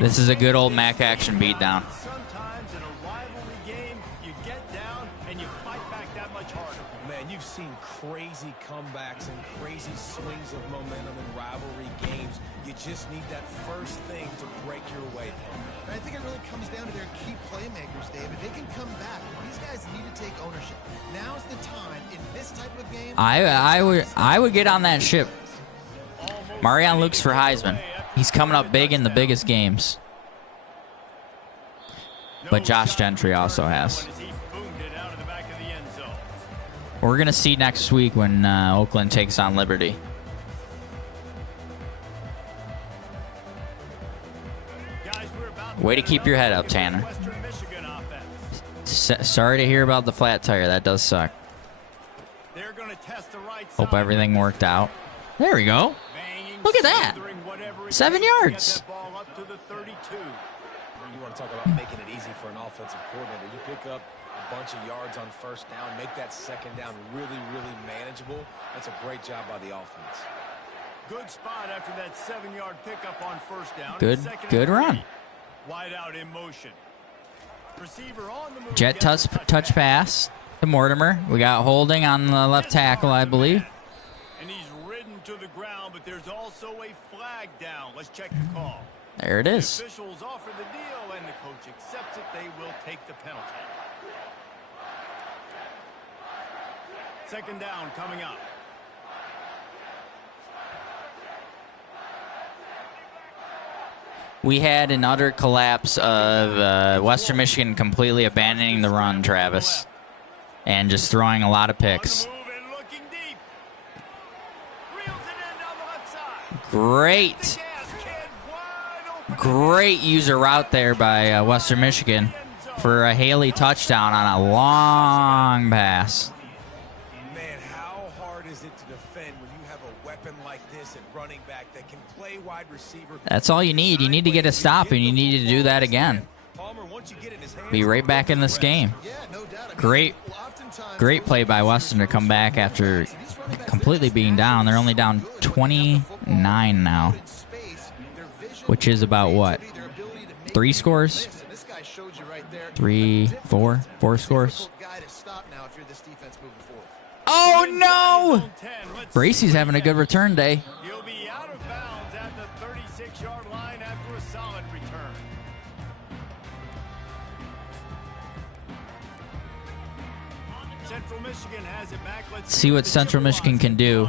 this is a good old MACtion beatdown. Sometimes in a rivalry game, you get down and you fight back that much harder. Man, you've seen crazy comebacks and crazy swings of momentum in rivalry games. You just need that first thing to break your way home. I think it really comes down to their key playmakers, David. They can come back. These guys need to take ownership. Now's the time in this type of game. I would get on that ship. Marion Lukes for Heisman. He's coming up big in the biggest games. But Josh Gentry also has. We're going to see next week when Oakland takes on Liberty. Way to keep your head up, Tanner. Sorry to hear about the flat tire. That does suck. Hope everything worked out. There we go. Look at that. 7 yards. You want to talk about making it easy for an offensive coordinator. You pick up a bunch of yards on first down, make that second down really, really manageable. That's a great job by the offense. Good spot after that 7-yard pickup on first down. Good run. Wide out in motion. Receiver on the move. Jet touch pass to Mortimer. We got holding on the left tackle, I believe. And he's ridden to the ground, but there's also a flag down. Let's check the call. There it is. The officials offer the deal, and the coach accepts it. They will take the penalty. Second down coming up. We had an utter collapse of Western Michigan completely abandoning the run, Travis, and just throwing a lot of picks. Great user route there by Western Michigan for a Haley touchdown on a long pass. Man, how hard is it to defend when you have a weapon like this at running back that can play wide receiver? That's all you need. You need to get a stop, and you need to do that again. Be right back in this game. Great play by Western to come back after completely being down. They're only down 29 now, which is about what? 3 scores? 4 scores? Oh no! Bracey's having a good return day. He'll be out of bounds at the 36-yard line after a solid return. Central Michigan has it back. Let's See what Central Michigan can do.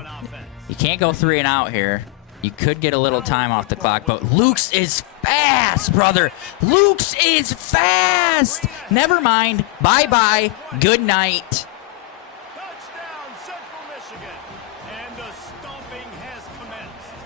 You can't go 3 and out here. You could get a little time off the clock, but Lukes is fast, brother. Lukes is fast. Never mind. Bye-bye. Good night. Touchdown, Central Michigan. And the stomping has commenced.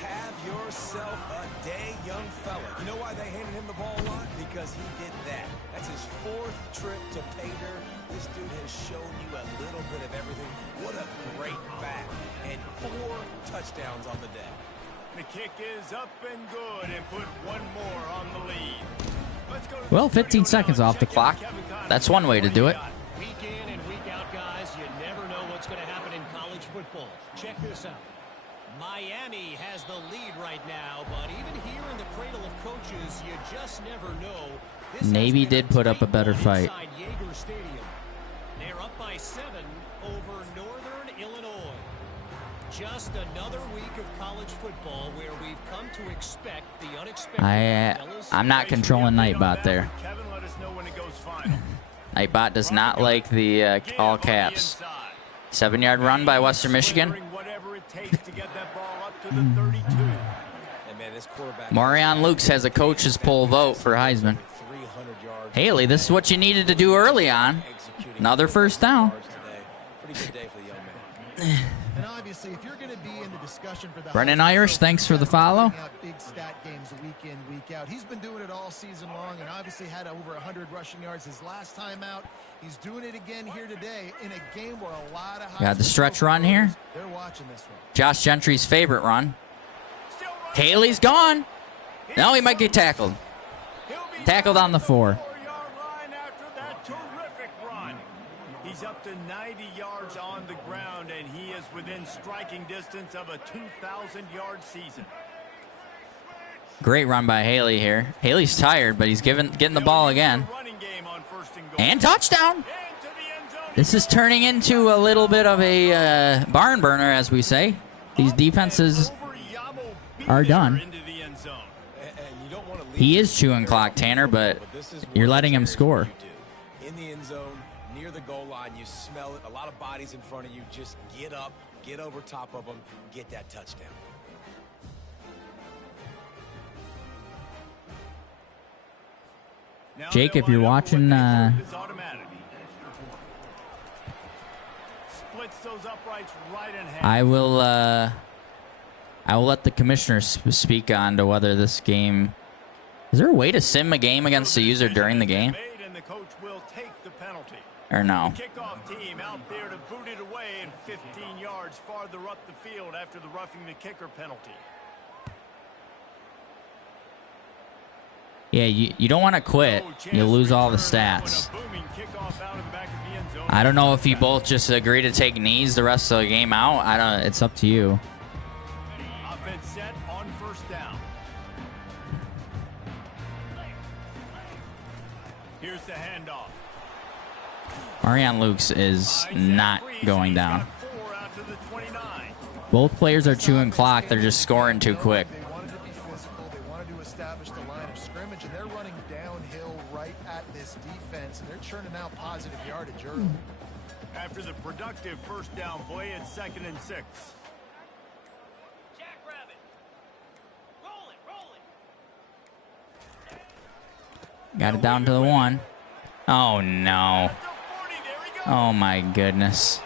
Have yourself a day, young fella. You know why they handed him the ball a lot? Because he did that. That's his 4th trip to pay dirt. This dude has shown you a little bit of everything. What a great back. And 4 touchdowns on the day. The kick is up and good and put one more on the lead. Let's go. Well, 15 seconds off the clock. That's one way to do it. Week in and week out, guys, you never know what's going to happen in college football. Check this out. Miami has the lead right now, but even here in the cradle of coaches, you just never know. Navy did put up a better fight. They're up by 7 over Northern Illinois. Just a I'm not controlling Nightbot there. Kevin, let us know when it goes final. Nightbot does not like the all caps. 7-yard run by Western Michigan. Whatever it takes to get that ball up to the 32. And man, this quarterback Marion Lukes has a coach's poll vote for Heisman. Haley, this is what you needed to do early on. Another first down. Pretty good day for the young man. And obviously, if you're going to be in the discussion for the Brennan Irish, thanks for the follow. Big stat games week in, week out. He's been doing it all season long and obviously had over 100 rushing yards his last time out. He's doing it again here today in a game where a lot of Got the stretch run here. They're watching this one. Josh Gentry's favorite run. Haley's gone. No, he might get tackled. Tackled on the 4. He's up to 90 yards on the ground, and he is within striking distance of a 2,000-yard season. Great run by Haley here. Haley's tired, but he's getting the ball again. And touchdown. This is turning into a little bit of a barn burner, as we say. These defenses are done. He is chewing clock, Tanner, but you're letting him score. In the end zone, near the goal line, you smell it. A lot of bodies in front of you. Just get up, get over top of them, get that touchdown. Jake, if you're watching, I will let the commissioner speak on to whether this game. Is there a way to sim a game against the user during the game? Or no? Kickoff team out there to boot it away and 15 yards farther up the field after the roughing the kicker penalty. Yeah, you don't want to quit. You'll lose all the stats. I don't know if you both just agree to take knees the rest of the game out. I don't. It's up to you. Offense set on first down. Here's the handoff. Marion Lukes is not going down. Both players are chewing clock. They're just scoring too quick. They wanted to be physical. They wanted to establish the line of scrimmage, and they're running downhill right at this defense, and they're churning out positive yardage early. After the productive first down play, it's 2nd and 6. Got it down to the 1. Oh, no. Oh, my goodness.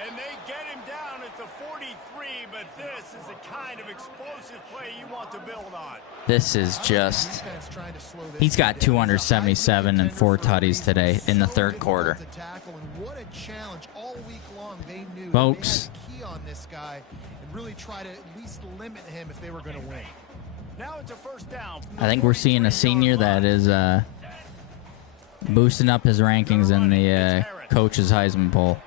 And they get him down at the 43, but this is the kind of explosive play you want to build on. This is just... He's got 277 and 4 tutties today in the 3rd quarter. Folks. Really try to at least limit him if they were going to win. Now it's a first down. I think we're seeing a senior that is boosting up his rankings in the coach's Heisman poll.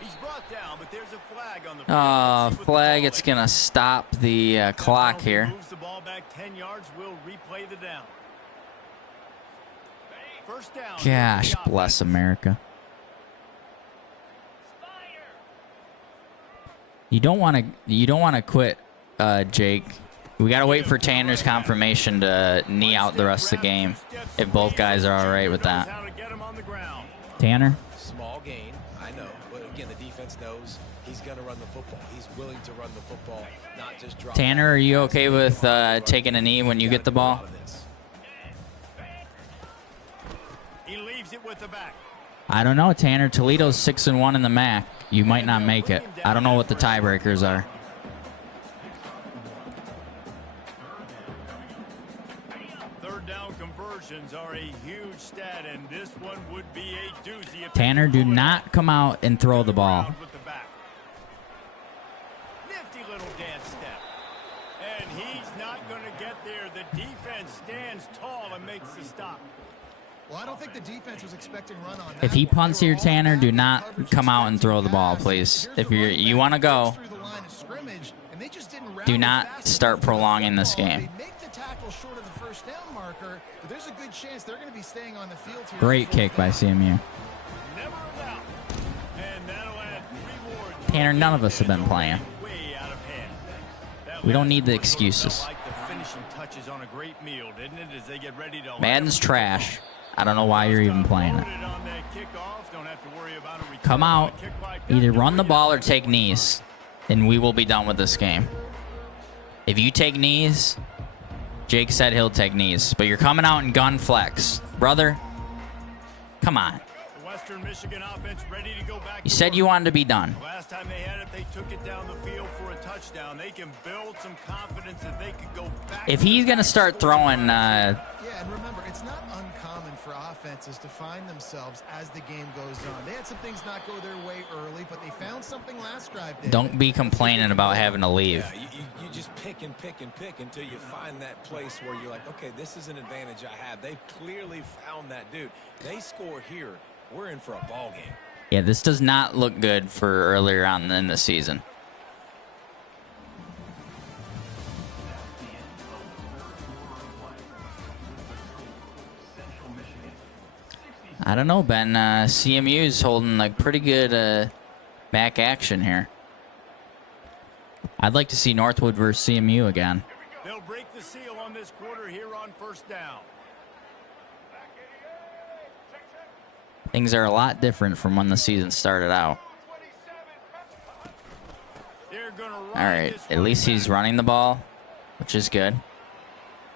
He's brought down, but there's a flag on the Flag. It's going to stop the clock here. Moves the ball back 10 yards. We'll replay the down. First down. Gosh, bless America. You don't want to quit, Jake. We got to wait for Tanner's confirmation to knee out the rest of the game if both guys are all right with that. Tanner? Small gain, I know. But again, the defense knows he's going to run the football. He's willing to run the football, not just drop. Tanner, are you okay with taking a knee when you get the ball? He leaves it with the back. I don't know, Tanner. Toledo's 6-1 in the MAC. You might not make it. I don't know what the tiebreakers are. Are a huge stat, and this one would be a doozy. Tanner, do not come out and throw the ball. Nifty little dance step. And he's not going to get there. The defense stands tall and makes the stop. Well, I don't think the defense was expecting run on that. If he punts here, Tanner, do not come out and throw the ball, please. If you want to go, do not start prolonging this game. There's a good chance they're going to be staying on the field here. Great kick by CMU. Tanner, none of us have been playing. We don't need the excuses. Like the finishing touches focus on a great meal, didn't it, as they get ready to Madden's trash. I don't know why you're even playing it. Come out, either run the ball or take knees, and we will be done with this game. If you take knees, Jake said he'll take knees, but you're coming out in gun flex. Brother, come on. Western Michigan offense ready to go back. You said you wanted to be done. Last time they had it, they took it down the field for a touchdown. They can build some confidence that they could go back. If he's going to start throwing... yeah, and remember, it's not uncommon for offenses to find themselves as the game goes on. They had some things not go their way early, but they found something last drive. Don't be complaining about having to leave. Yeah, you just pick and pick and pick until you find that place where you're like, okay, this is an advantage I have. They clearly found that dude. They score here. We're in for a ball game. Yeah, this does not look good for earlier on in the season. I don't know, Ben. CMU is holding like pretty good back action here. I'd like to see Northwood versus CMU again. They'll break the seal on this quarter here on first down. Things are a lot different from when the season started out. All right, at least he's running the ball, which is good.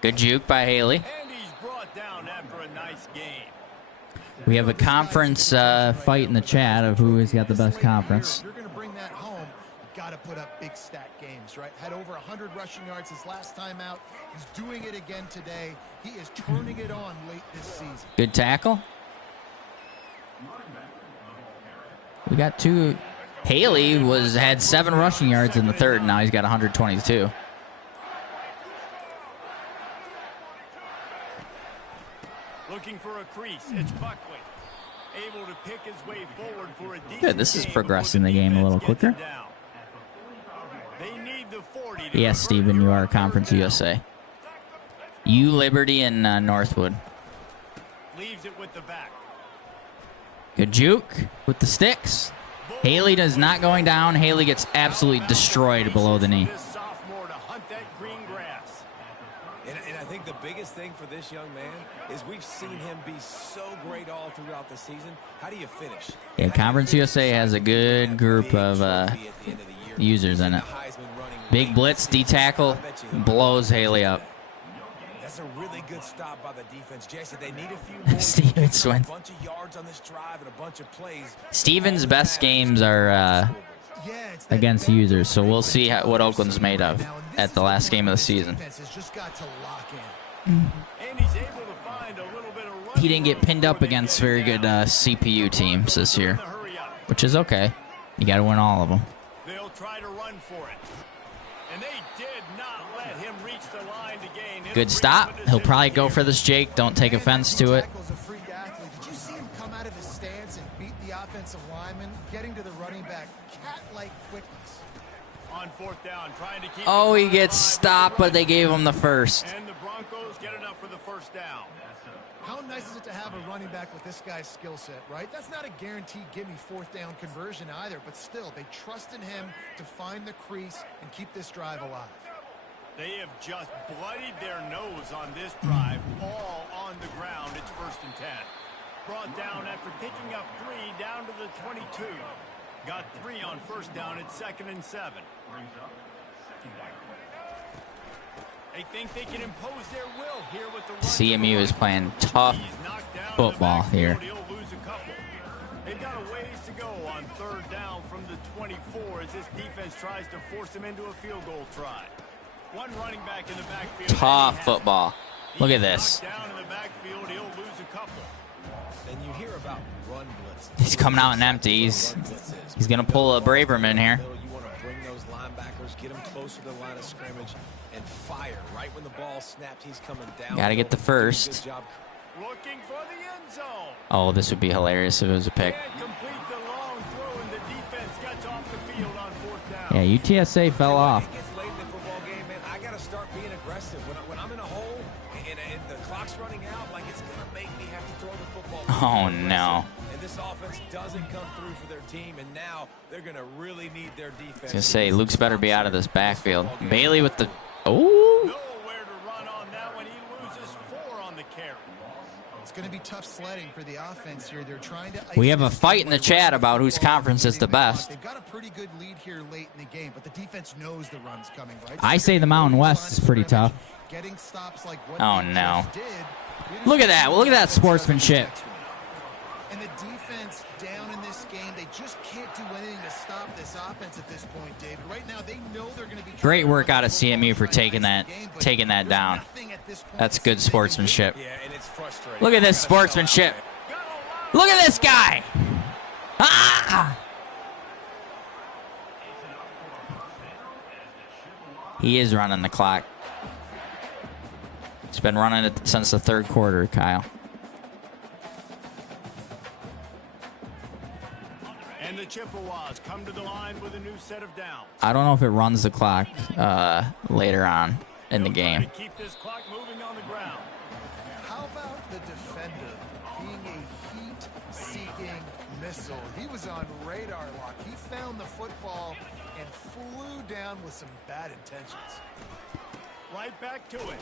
Good juke by Haley. And he's brought down after a nice game. We have a conference fight in the chat of who has got the best conference. You're going to bring that home. You've got to put up big stat games, right? Had over 100 rushing yards his last time out. He's doing it again today. He is turning it on late this season. Good tackle. We got two. Haley had 7 rushing yards in the third, and now he's got 122. Looking for a crease. It's Buckley. Able to pick his way forward for a decent Good, this is game progressing before the game a little defense quicker. gets him down. They need the 40 to Yes, convert Steven, you here are on Conference first down. USA. You, Liberty, and Northwood. Leaves it with the back. Good juke with the sticks. Haley does not going down. Haley gets absolutely destroyed below the knee. This sophomore to hunt that green grass. And I think the biggest thing for this young man is we've seen him be so great all throughout the season. How do you finish? Yeah, Conference USA has a good group of users in it. Big blitz, D-tackle, blows Haley up. That's a really good stop by the defense, Jesse. They need a few more. Steven Swin. A bunch of yards on this drive and a bunch of plays. Steven's best games are against users, so we'll see what Oakland's made of at the last game of the season. He didn't get pinned up against very good CPU teams this year, which is okay. You got to win all of them. They'll try to run for it. And they did not let him reach the line to gain. Good stop. He'll probably go for this, Jake. Don't take offense to it. Did you see him come out of his stance and beat the offensive lineman, getting to the running back, cat-like quickness? On fourth down, trying to keep Oh, he gets stopped, but they gave him the first. And the Broncos get enough for the first down. How nice is it to have a running back with this guy's skill set, right? That's not a guaranteed gimme fourth down conversion either, but still, they trust in him to find the crease and keep this drive alive. They have just bloodied their nose on this drive, all on the ground. It's 1st and 10. Brought down after picking up 3 down to the 22. Got 3 on first down. It's 2nd and 7. They think they can impose their will here with the run. CMU is playing tough football here. He'll lose a couple. They've got a ways to go on 3rd down from the 24 as this defense tries to force them into a field goal try. One running back in the backfield. Tough football. Look at this. Down in the backfield, he'll lose a couple. And you hear about run blitz. He's coming out and empty. He's going to pull a Braverman here. You want to bring those linebackers, get them closer to the line of scrimmage, and fire. Right when the ball snapped, he's coming down. Got to get the first. Good job. Looking for the end zone. Oh, this would be hilarious if it was a pick. Can't complete the long throw, and the defense gets off the field on 4th down. Yeah, UTSA fell off. It gets late in the football game, man. I got to start being aggressive. When I'm in a hole and the clock's running out, like it's going to make me have to throw the football. Oh, no. And this offense doesn't come through for their team, and now they're going to really need their defense. I was going to say, Luke's better be out of this backfield. Bailey with the... Oh! Nowhere to run on that It's going to be tough sledding for the offense here. They're trying to. We have a fight in the chat about whose conference is the best. They've got a pretty good lead here late in the game, but the defense knows the run's coming, right? I say the Mountain West is pretty tough. Getting stops like what Oh, they no. just did. Look at that. Look at that sportsmanship. And the defense down in this game, they just can't do anything to stop this offense at this point, David. Right now, they know they're going to be. Great work out of CMU for taking that down. That's good sportsmanship. Yeah, and it's frustrating. Look at this sportsmanship. Look at this guy. Ah! He is running the clock. He's been running it since the third quarter, Kyle. And the Chippewas come to the line with a new set of downs. I don't know if it runs the clock later on in the game. Keep this clock moving on the ground. How about the defender being a heat-seeking missile? He was on radar lock. He found the football and flew down with some bad intentions. Right back to it.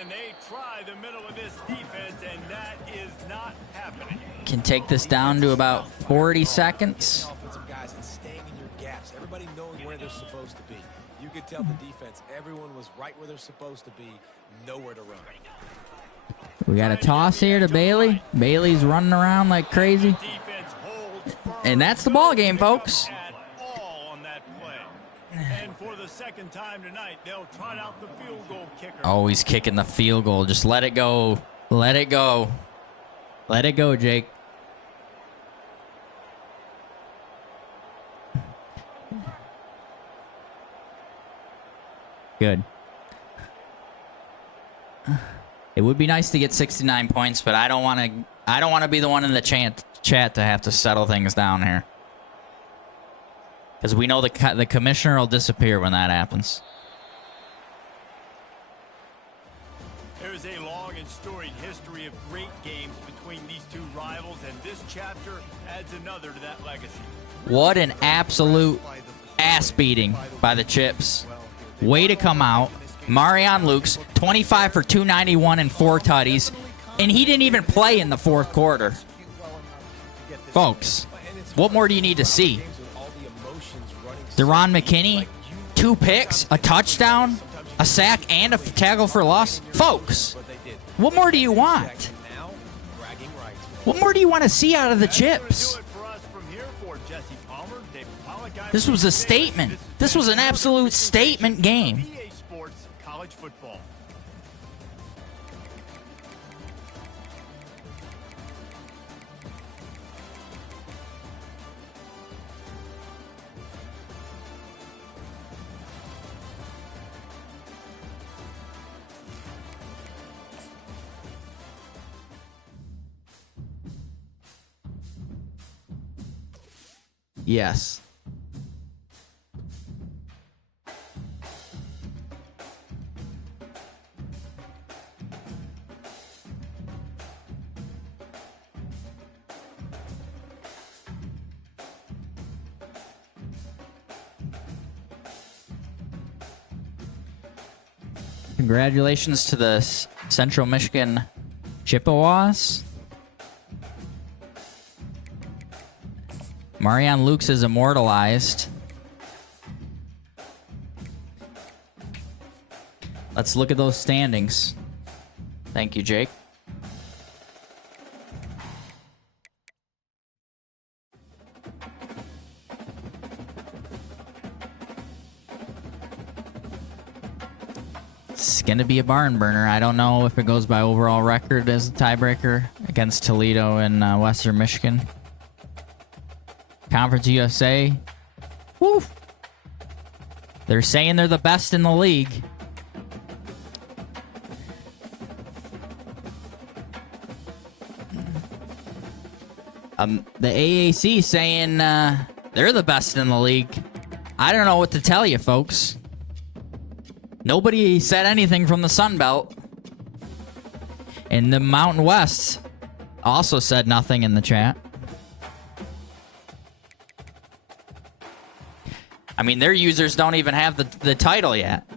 And they try the middle of this defense, and that is not happening. Can take this down to about 40 seconds. Offensive guys and staying in your gaps. Everybody knowing where they're supposed to be. You could tell the defense, everyone was right where they're supposed to be, nowhere to run. We got a toss here to Bailey. Bailey's running around like crazy. Defense holds firm. And that's the ball game, folks. At all on that play. And for the second time tonight, they'll trot out the field goal kicker. Oh, he's kicking the field goal. Just let it go. Let it go. Let it go, Jake. Good. It would be nice to get 69 points, but I don't want to be the one in the chat to have to settle things down here. Because we know the commissioner will disappear when that happens. There's a long and storied history of great games between these two rivals, and this chapter adds another to that legacy. What an absolute ass beating by the Chips. Way to come out. Marion Lukes, 25 for 291 and 4 tutties, and he didn't even play in the fourth quarter. Folks, what more do you need to see? Deron McKinney, 2 picks, a touchdown, a sack, and a tackle for loss. Folks, what more do you want? What more do you want to see out of the Chips? This was a statement. This was an absolute statement game. College football. Yes. Congratulations to the Central Michigan Chippewas. Marion Lukes is immortalized. Let's look at those standings. Thank you, Jake. It's going to be a barn burner. I don't know if it goes by overall record as a tiebreaker against Toledo and Western Michigan. Conference USA. Woo! They're saying they're the best in the league. The AAC saying they're the best in the league. I don't know what to tell you, folks. Nobody said anything from the Sun Belt. And the Mountain West also said nothing in the chat. I mean, their users don't even have the title yet.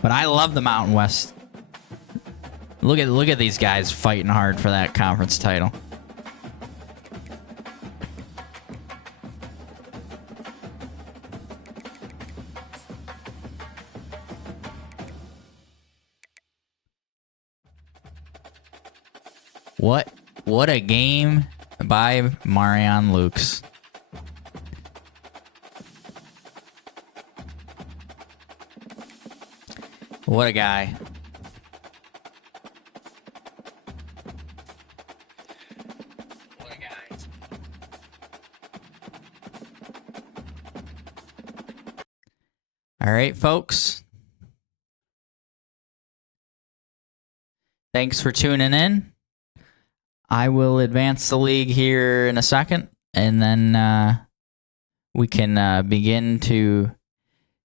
But I love the Mountain West. Look at these guys fighting hard for that conference title. What a game by Marion Lukes. What a guy. What a guy. All right, folks. Thanks for tuning in. I will advance the league here in a second, and then we can begin to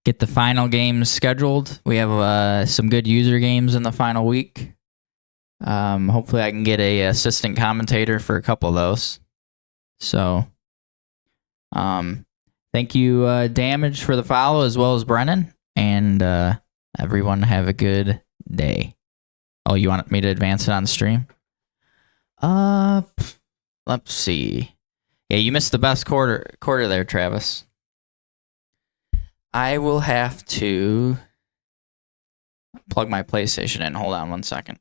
get the final games scheduled. We have some good user games in the final week. Hopefully I can get a assistant commentator for a couple of those. So, thank you, Damage, for the follow, as well as Brennan. And everyone have a good day. Oh, you want me to advance it on the stream? Let's see. Yeah, you missed the best quarter there, Travis. I will have to plug my PlayStation in. Hold on one second.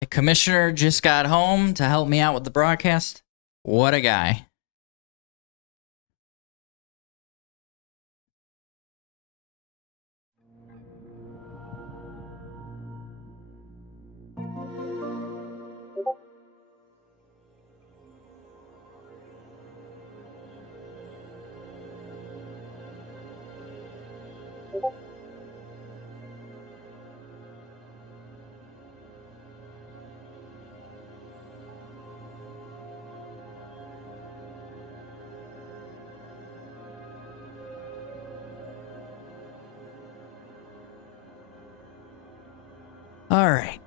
The commissioner just got home to help me out with the broadcast. What a guy. All right.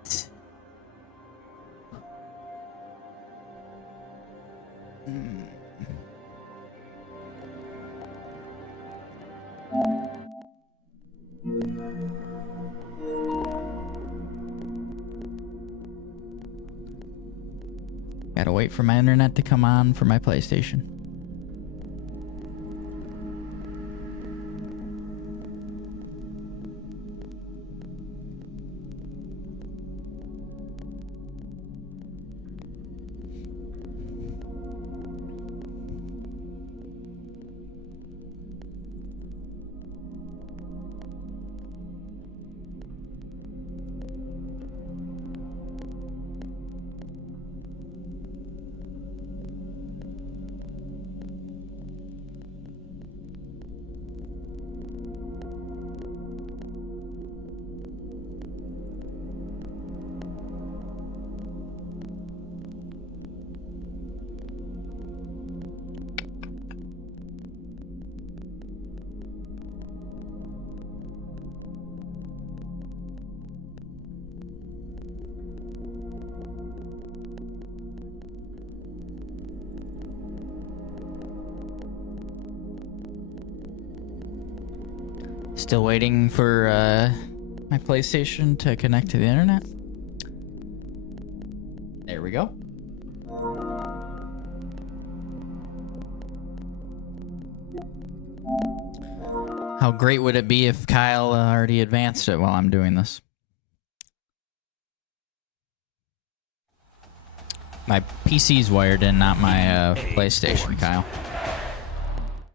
Gotta wait for my internet to come on for my PlayStation. Still waiting for my PlayStation to connect to the internet. There we go. How great would it be if Kyle already advanced it while I'm doing this? My PC's wired in, not my PlayStation, Kyle.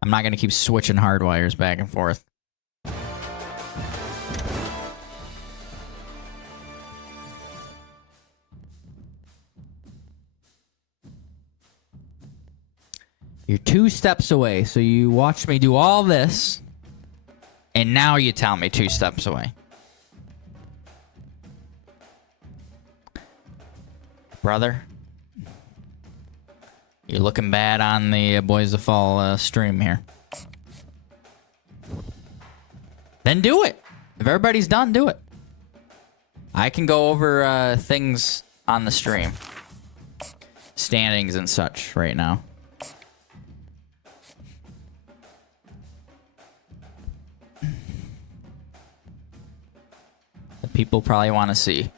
I'm not going to keep switching hard wires back and forth. You're 2 steps away. So you watched me do all this, and now you tell me 2 steps away. Brother, you're looking bad on the Boys of Fall stream here. Then do it. If everybody's done, do it. I can go over things on the stream. Standings and such right now. The people probably want to see.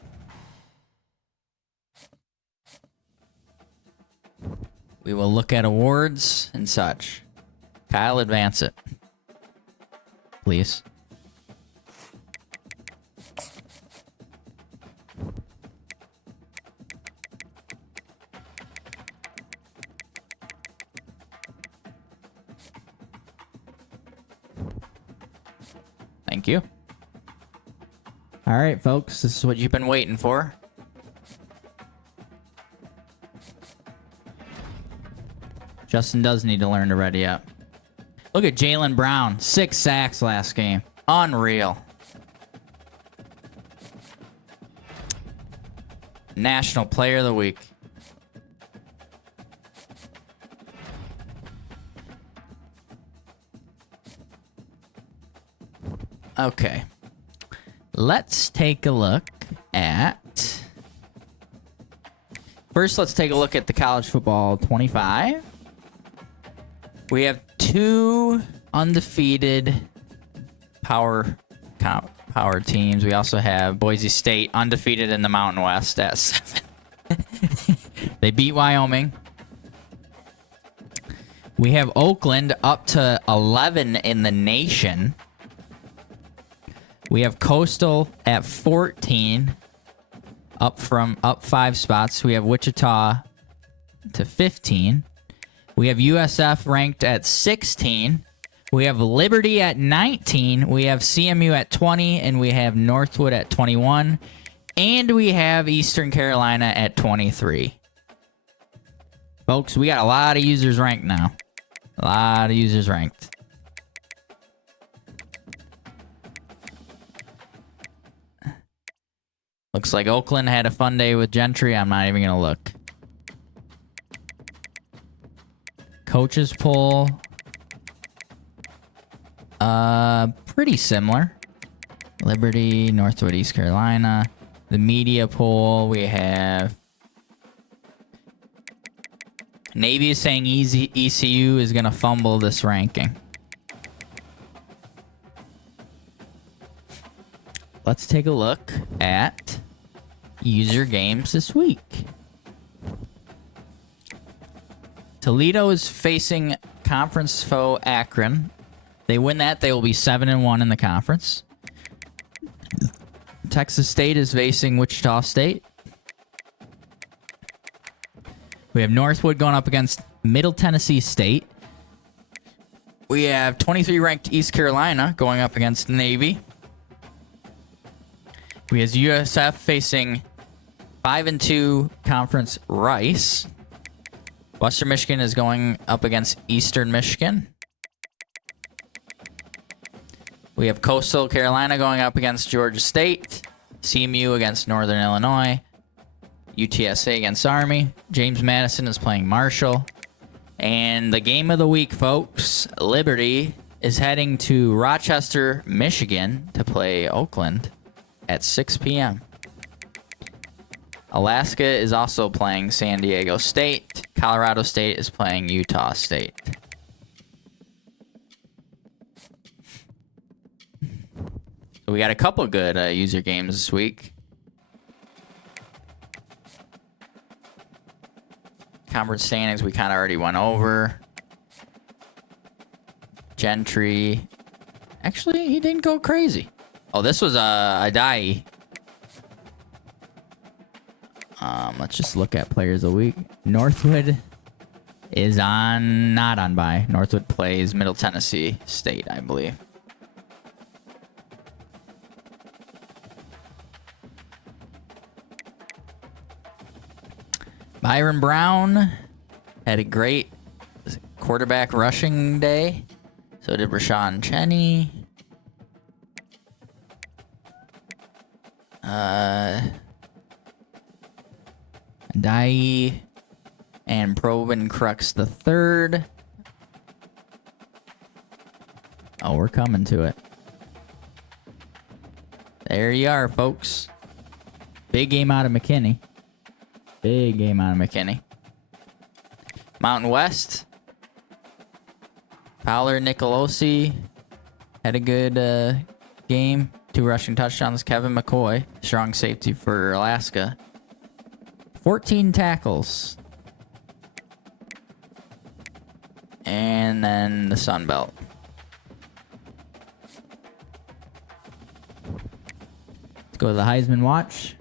We will look at awards and such. Kyle, advance it. Please. Thank you. All right, folks, this is what you've been waiting for. Justin does need to learn to ready up. Look at Jaylen Brown. 6 sacks last game. Unreal. National Player of the Week. Okay. Let's take a look at... First, let's take a look at the college football 25. We have 2 undefeated power teams. We also have Boise State undefeated in the Mountain West at 7. They beat Wyoming. We have Oakland up to 11 in the nation. We have Coastal at 14, up 5 spots. We have Wichita to 15. We have USF ranked at 16. We have Liberty at 19. We have CMU at 20. And we have Northwood at 21. And we have Eastern Carolina at 23. Folks, we got a lot of users ranked now. A lot of users ranked. Looks like Oakland had a fun day with Gentry. I'm not even going to look. Coaches poll. Pretty similar. Liberty, Northwood, East Carolina. The media poll, we have... Navy is saying ECU is going to fumble this ranking. Let's take a look at user games this week. Toledo is facing conference foe Akron. They win that, they will be 7-1 in the conference. Texas State is facing Wichita State. We have Northwood going up against Middle Tennessee State. We have 23-ranked East Carolina going up against Navy. We have USF facing 5-2 conference Rice. Western Michigan is going up against Eastern Michigan. We have Coastal Carolina going up against Georgia State. CMU against Northern Illinois. UTSA against Army. James Madison is playing Marshall. And the game of the week, folks, Liberty is heading to Rochester, Michigan to play Oakland at 6 p.m. Alaska is also playing San Diego State. Colorado State is playing Utah State. So we got a couple good user games this week. Conference standings we kind of already went over. Gentry. Actually, he didn't go crazy. Oh, this was a Adai. Let's just look at players of the week. Northwood is not on bye. Northwood plays Middle Tennessee State, I believe. Byron Brown had a great quarterback rushing day. So did Rashawn Cheney. Dai and Probin Crux the third. Oh, we're coming to it. There you are, folks. Big game out of McKinney. Big game out of McKinney. Mountain West. Fowler, Nicolosi had a good game. 2 rushing touchdowns. Kevin McCoy, strong safety for Alaska. 14 tackles. And then the Sun Belt. Let's go to the Heisman Watch.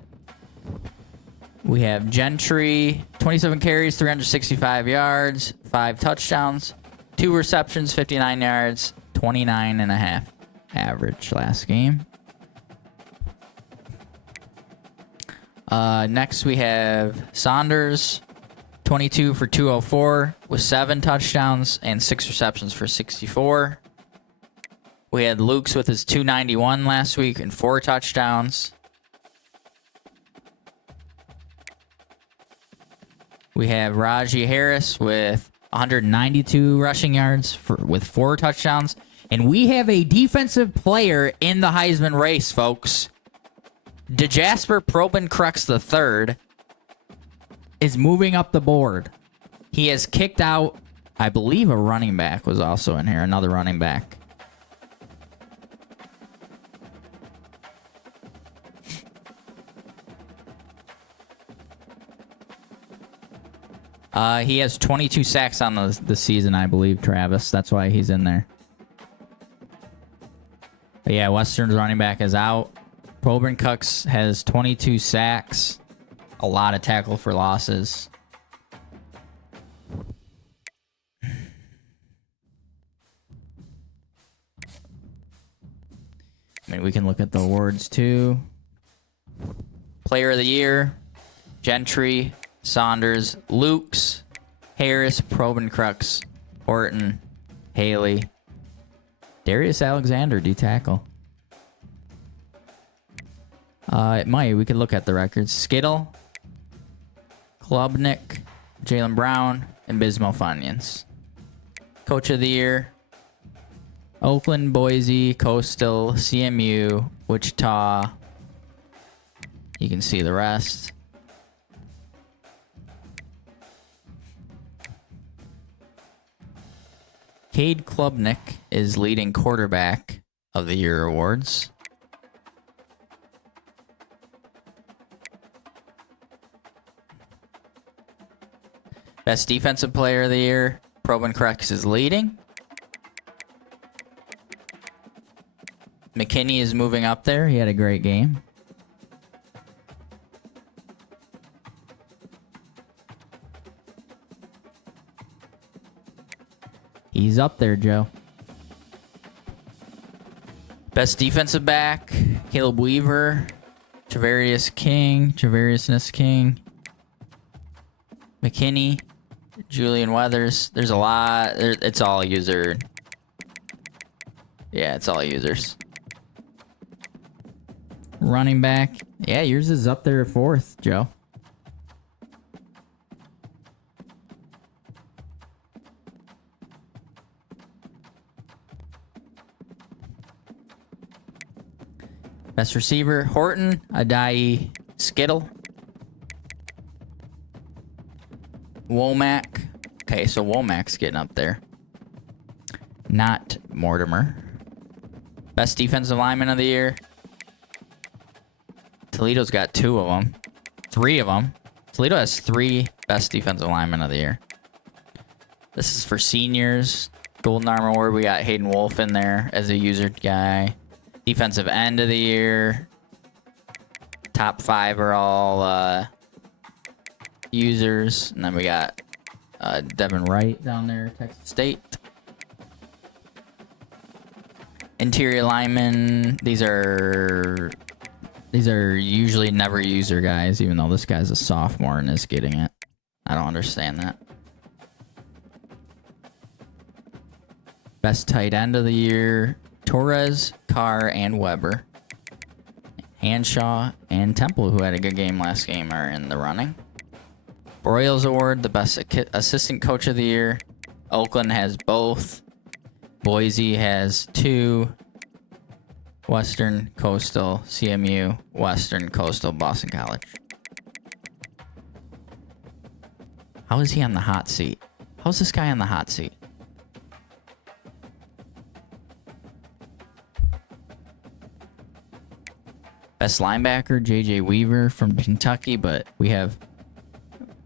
We have Gentry, 27 carries, 365 yards, 5 touchdowns, 2 receptions, 59 yards, 29.5 average last game. Next we have Saunders, 22 for 204 with 7 touchdowns and 6 receptions for 64. We had Luke's with his 291 last week and 4 touchdowns. We have Raji Harris with 192 rushing yards with 4 touchdowns. And we have a defensive player in the Heisman race, folks. DeJasper Probin Crux III is moving up the board. He has kicked out, I believe a running back was also in here, another running back. He has 22 sacks on the season, I believe, Travis. That's why he's in there. But yeah, Western's running back is out. Probin Crux has 22 sacks. A lot of tackle for losses. I mean, we can look at the awards too. Player of the Year, Gentry, Saunders, Lukes, Harris, Probin Crux, Horton, Haley, Darius Alexander, D-tackle. It might. We could look at the records. Skittle, Klubnik, Jalen Brown, and Bismo Funyuns. Coach of the Year, Oakland, Boise, Coastal, CMU, Wichita. You can see the rest. Cade Klubnik is leading quarterback of the year awards. Best defensive player of the year, Probin Crux is leading. McKinney is moving up there. He had a great game. He's up there, Joe. Best defensive back, Caleb Weaver, Travarius King, McKinney, Julian Weathers. There's a lot. It's all user. Yeah, it's all users. Running back. Yeah, yours is up there at 4th, Joe. Best receiver, Horton, Adai, Skittle. Womack. Okay, so Womack's getting up there. Not Mortimer. Best defensive lineman of the year. Toledo's got 2 of them. 3 of them. Toledo has 3 best defensive linemen of the year. This is for seniors. Golden Arm Award, we got Hayden Wolf in there as a user guy. Defensive end of the year. Top 5 are all users. And then we got Devin Wright down there, Texas State. Interior linemen. These are usually never user guys, even though this guy's a sophomore and is getting it. I don't understand that. Best tight end of the year, Torres, Carr, and Weber. Hanshaw and Temple, who had a good game last game, are in the running. Broyles Award, the best assistant coach of the year. Oakland has both. Boise has 2. Western Coastal, CMU, Western Coastal, Boston College. How is he on the hot seat? How's this guy on the hot seat? Best linebacker, J.J. Weaver from Kentucky, but we have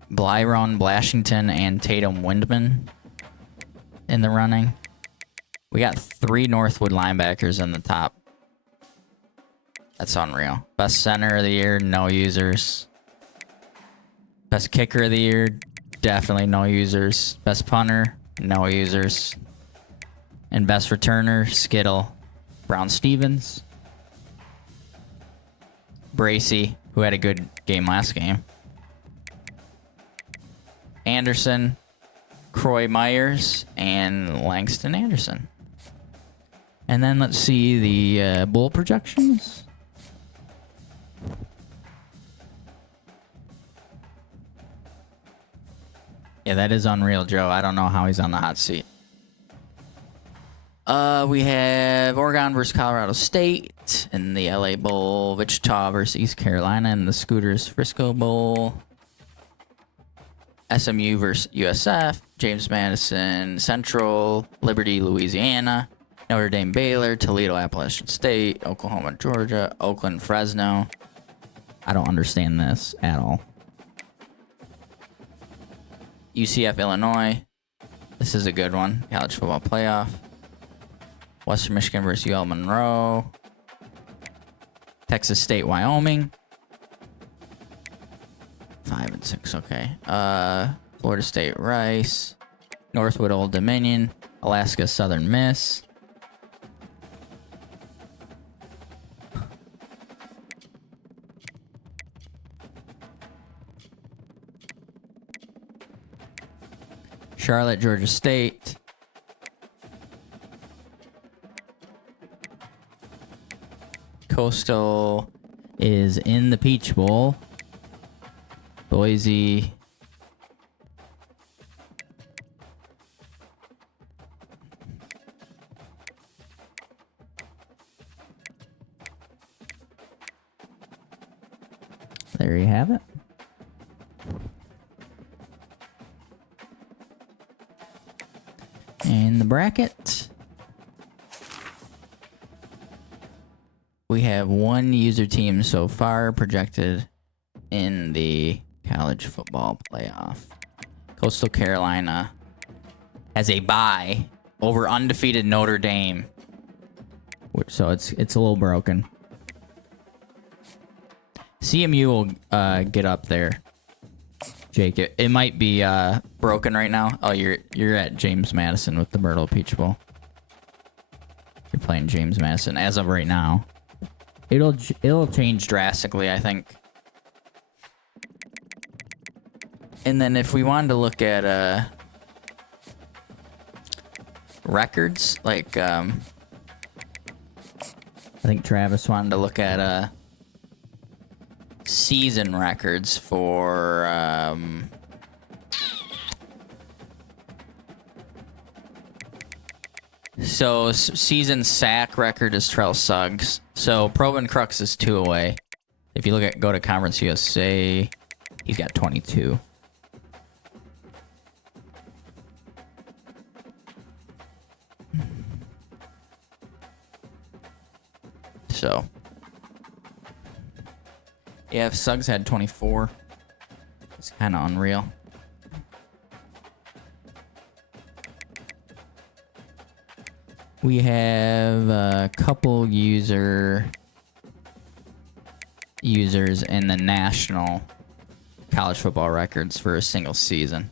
Byron Blashington and Tatum Windman in the running. We got 3 Northwood linebackers in the top. That's unreal. Best center of the year, no users. Best kicker of the year, definitely no users. Best punter, no users. And best returner, Skittle, Brown Stevens. Bracey, who had a good game last game. Anderson, Croy Myers, and Langston Anderson. And then let's see the bowl projections. Yeah, that is unreal, Joe. I don't know how he's on the hot seat. We have Oregon versus Colorado State in the LA Bowl, Wichita versus East Carolina in the Scooters Frisco Bowl, SMU versus USF, James Madison Central, Liberty, Louisiana, Notre Dame Baylor, Toledo Appalachian State, Oklahoma Georgia, Oakland Fresno. I don't understand this at all. UCF Illinois. This is a good one. College football playoff. Western Michigan versus UL Monroe. Texas State, Wyoming. 5 and 6, okay. Florida State, Rice. Northwood, Old Dominion. Alaska, Southern Miss. Charlotte, Georgia State. Coastal is in the Peach Bowl. Boise. There you have it. In the bracket, we have 1 user team so far projected in the college football playoff. Coastal Carolina has a bye over undefeated Notre Dame, so it's a little broken. CMU will get up there. Jake, it might be broken right now. Oh, you're at James Madison with the Myrtle Peach Bowl. You're playing James Madison as of right now. It'll change drastically, I think. And then if we wanted to look at records, like I think Travis wanted to look at season records for so season sack record is Trell Suggs. So Probin Crux is 2 away. If you go to Conference USA, he's got 22. So yeah, if Suggs had 24, it's kind of unreal. We have a couple users in the national college football records for a single season.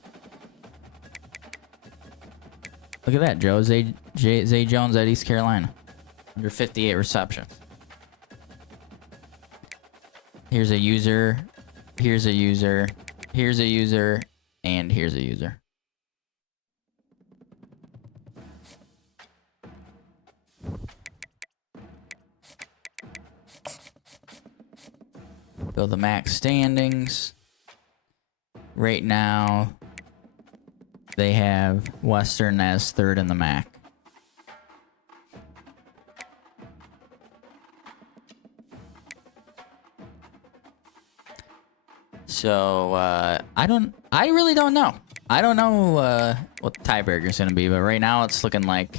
Look at that, Joe. Zay Jones at East Carolina. Under 58 receptions. Here's a user, here's a user, here's a user, and here's a user. Go the MAC standings. Right now, they have Western as third in the MAC. So, I really don't know. I don't know what the tiebreaker is going to be, but right now it's looking like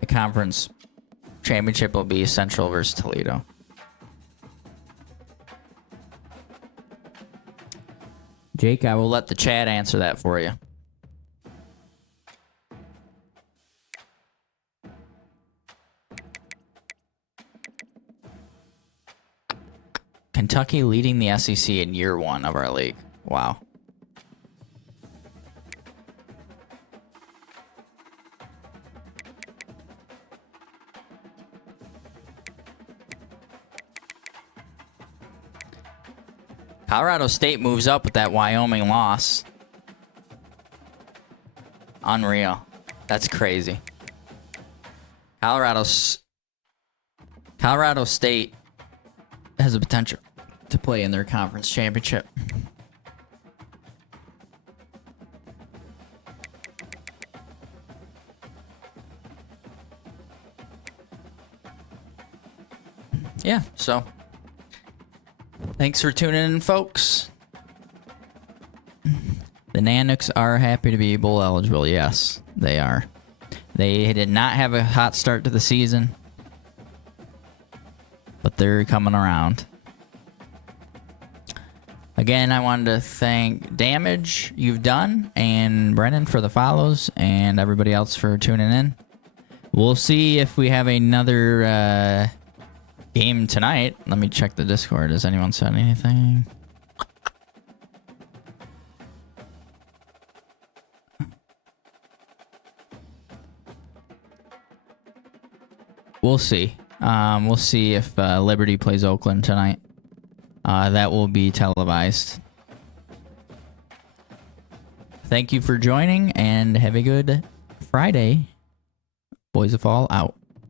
the conference championship will be Central versus Toledo. Jake, I will let the chat answer that for you. Kentucky leading the SEC in year 1 of our league. Wow. Colorado State moves up with that Wyoming loss. Unreal. That's crazy. Colorado State has a potential to play in their conference championship. Yeah, so thanks for tuning in, folks. The Nanuks are happy to be bowl eligible. Yes, they are. They did not have a hot start to the season, but they're coming around. Again, I wanted to thank Damage, You've Done, and Brennan for the follows, and everybody else for tuning in. We'll see if we have another game tonight. Let me check the Discord. Has anyone said anything? We'll see. We'll see if Liberty plays Oakland tonight. That will be televised. Thank you for joining, and have a good Friday. Boys of Fall out.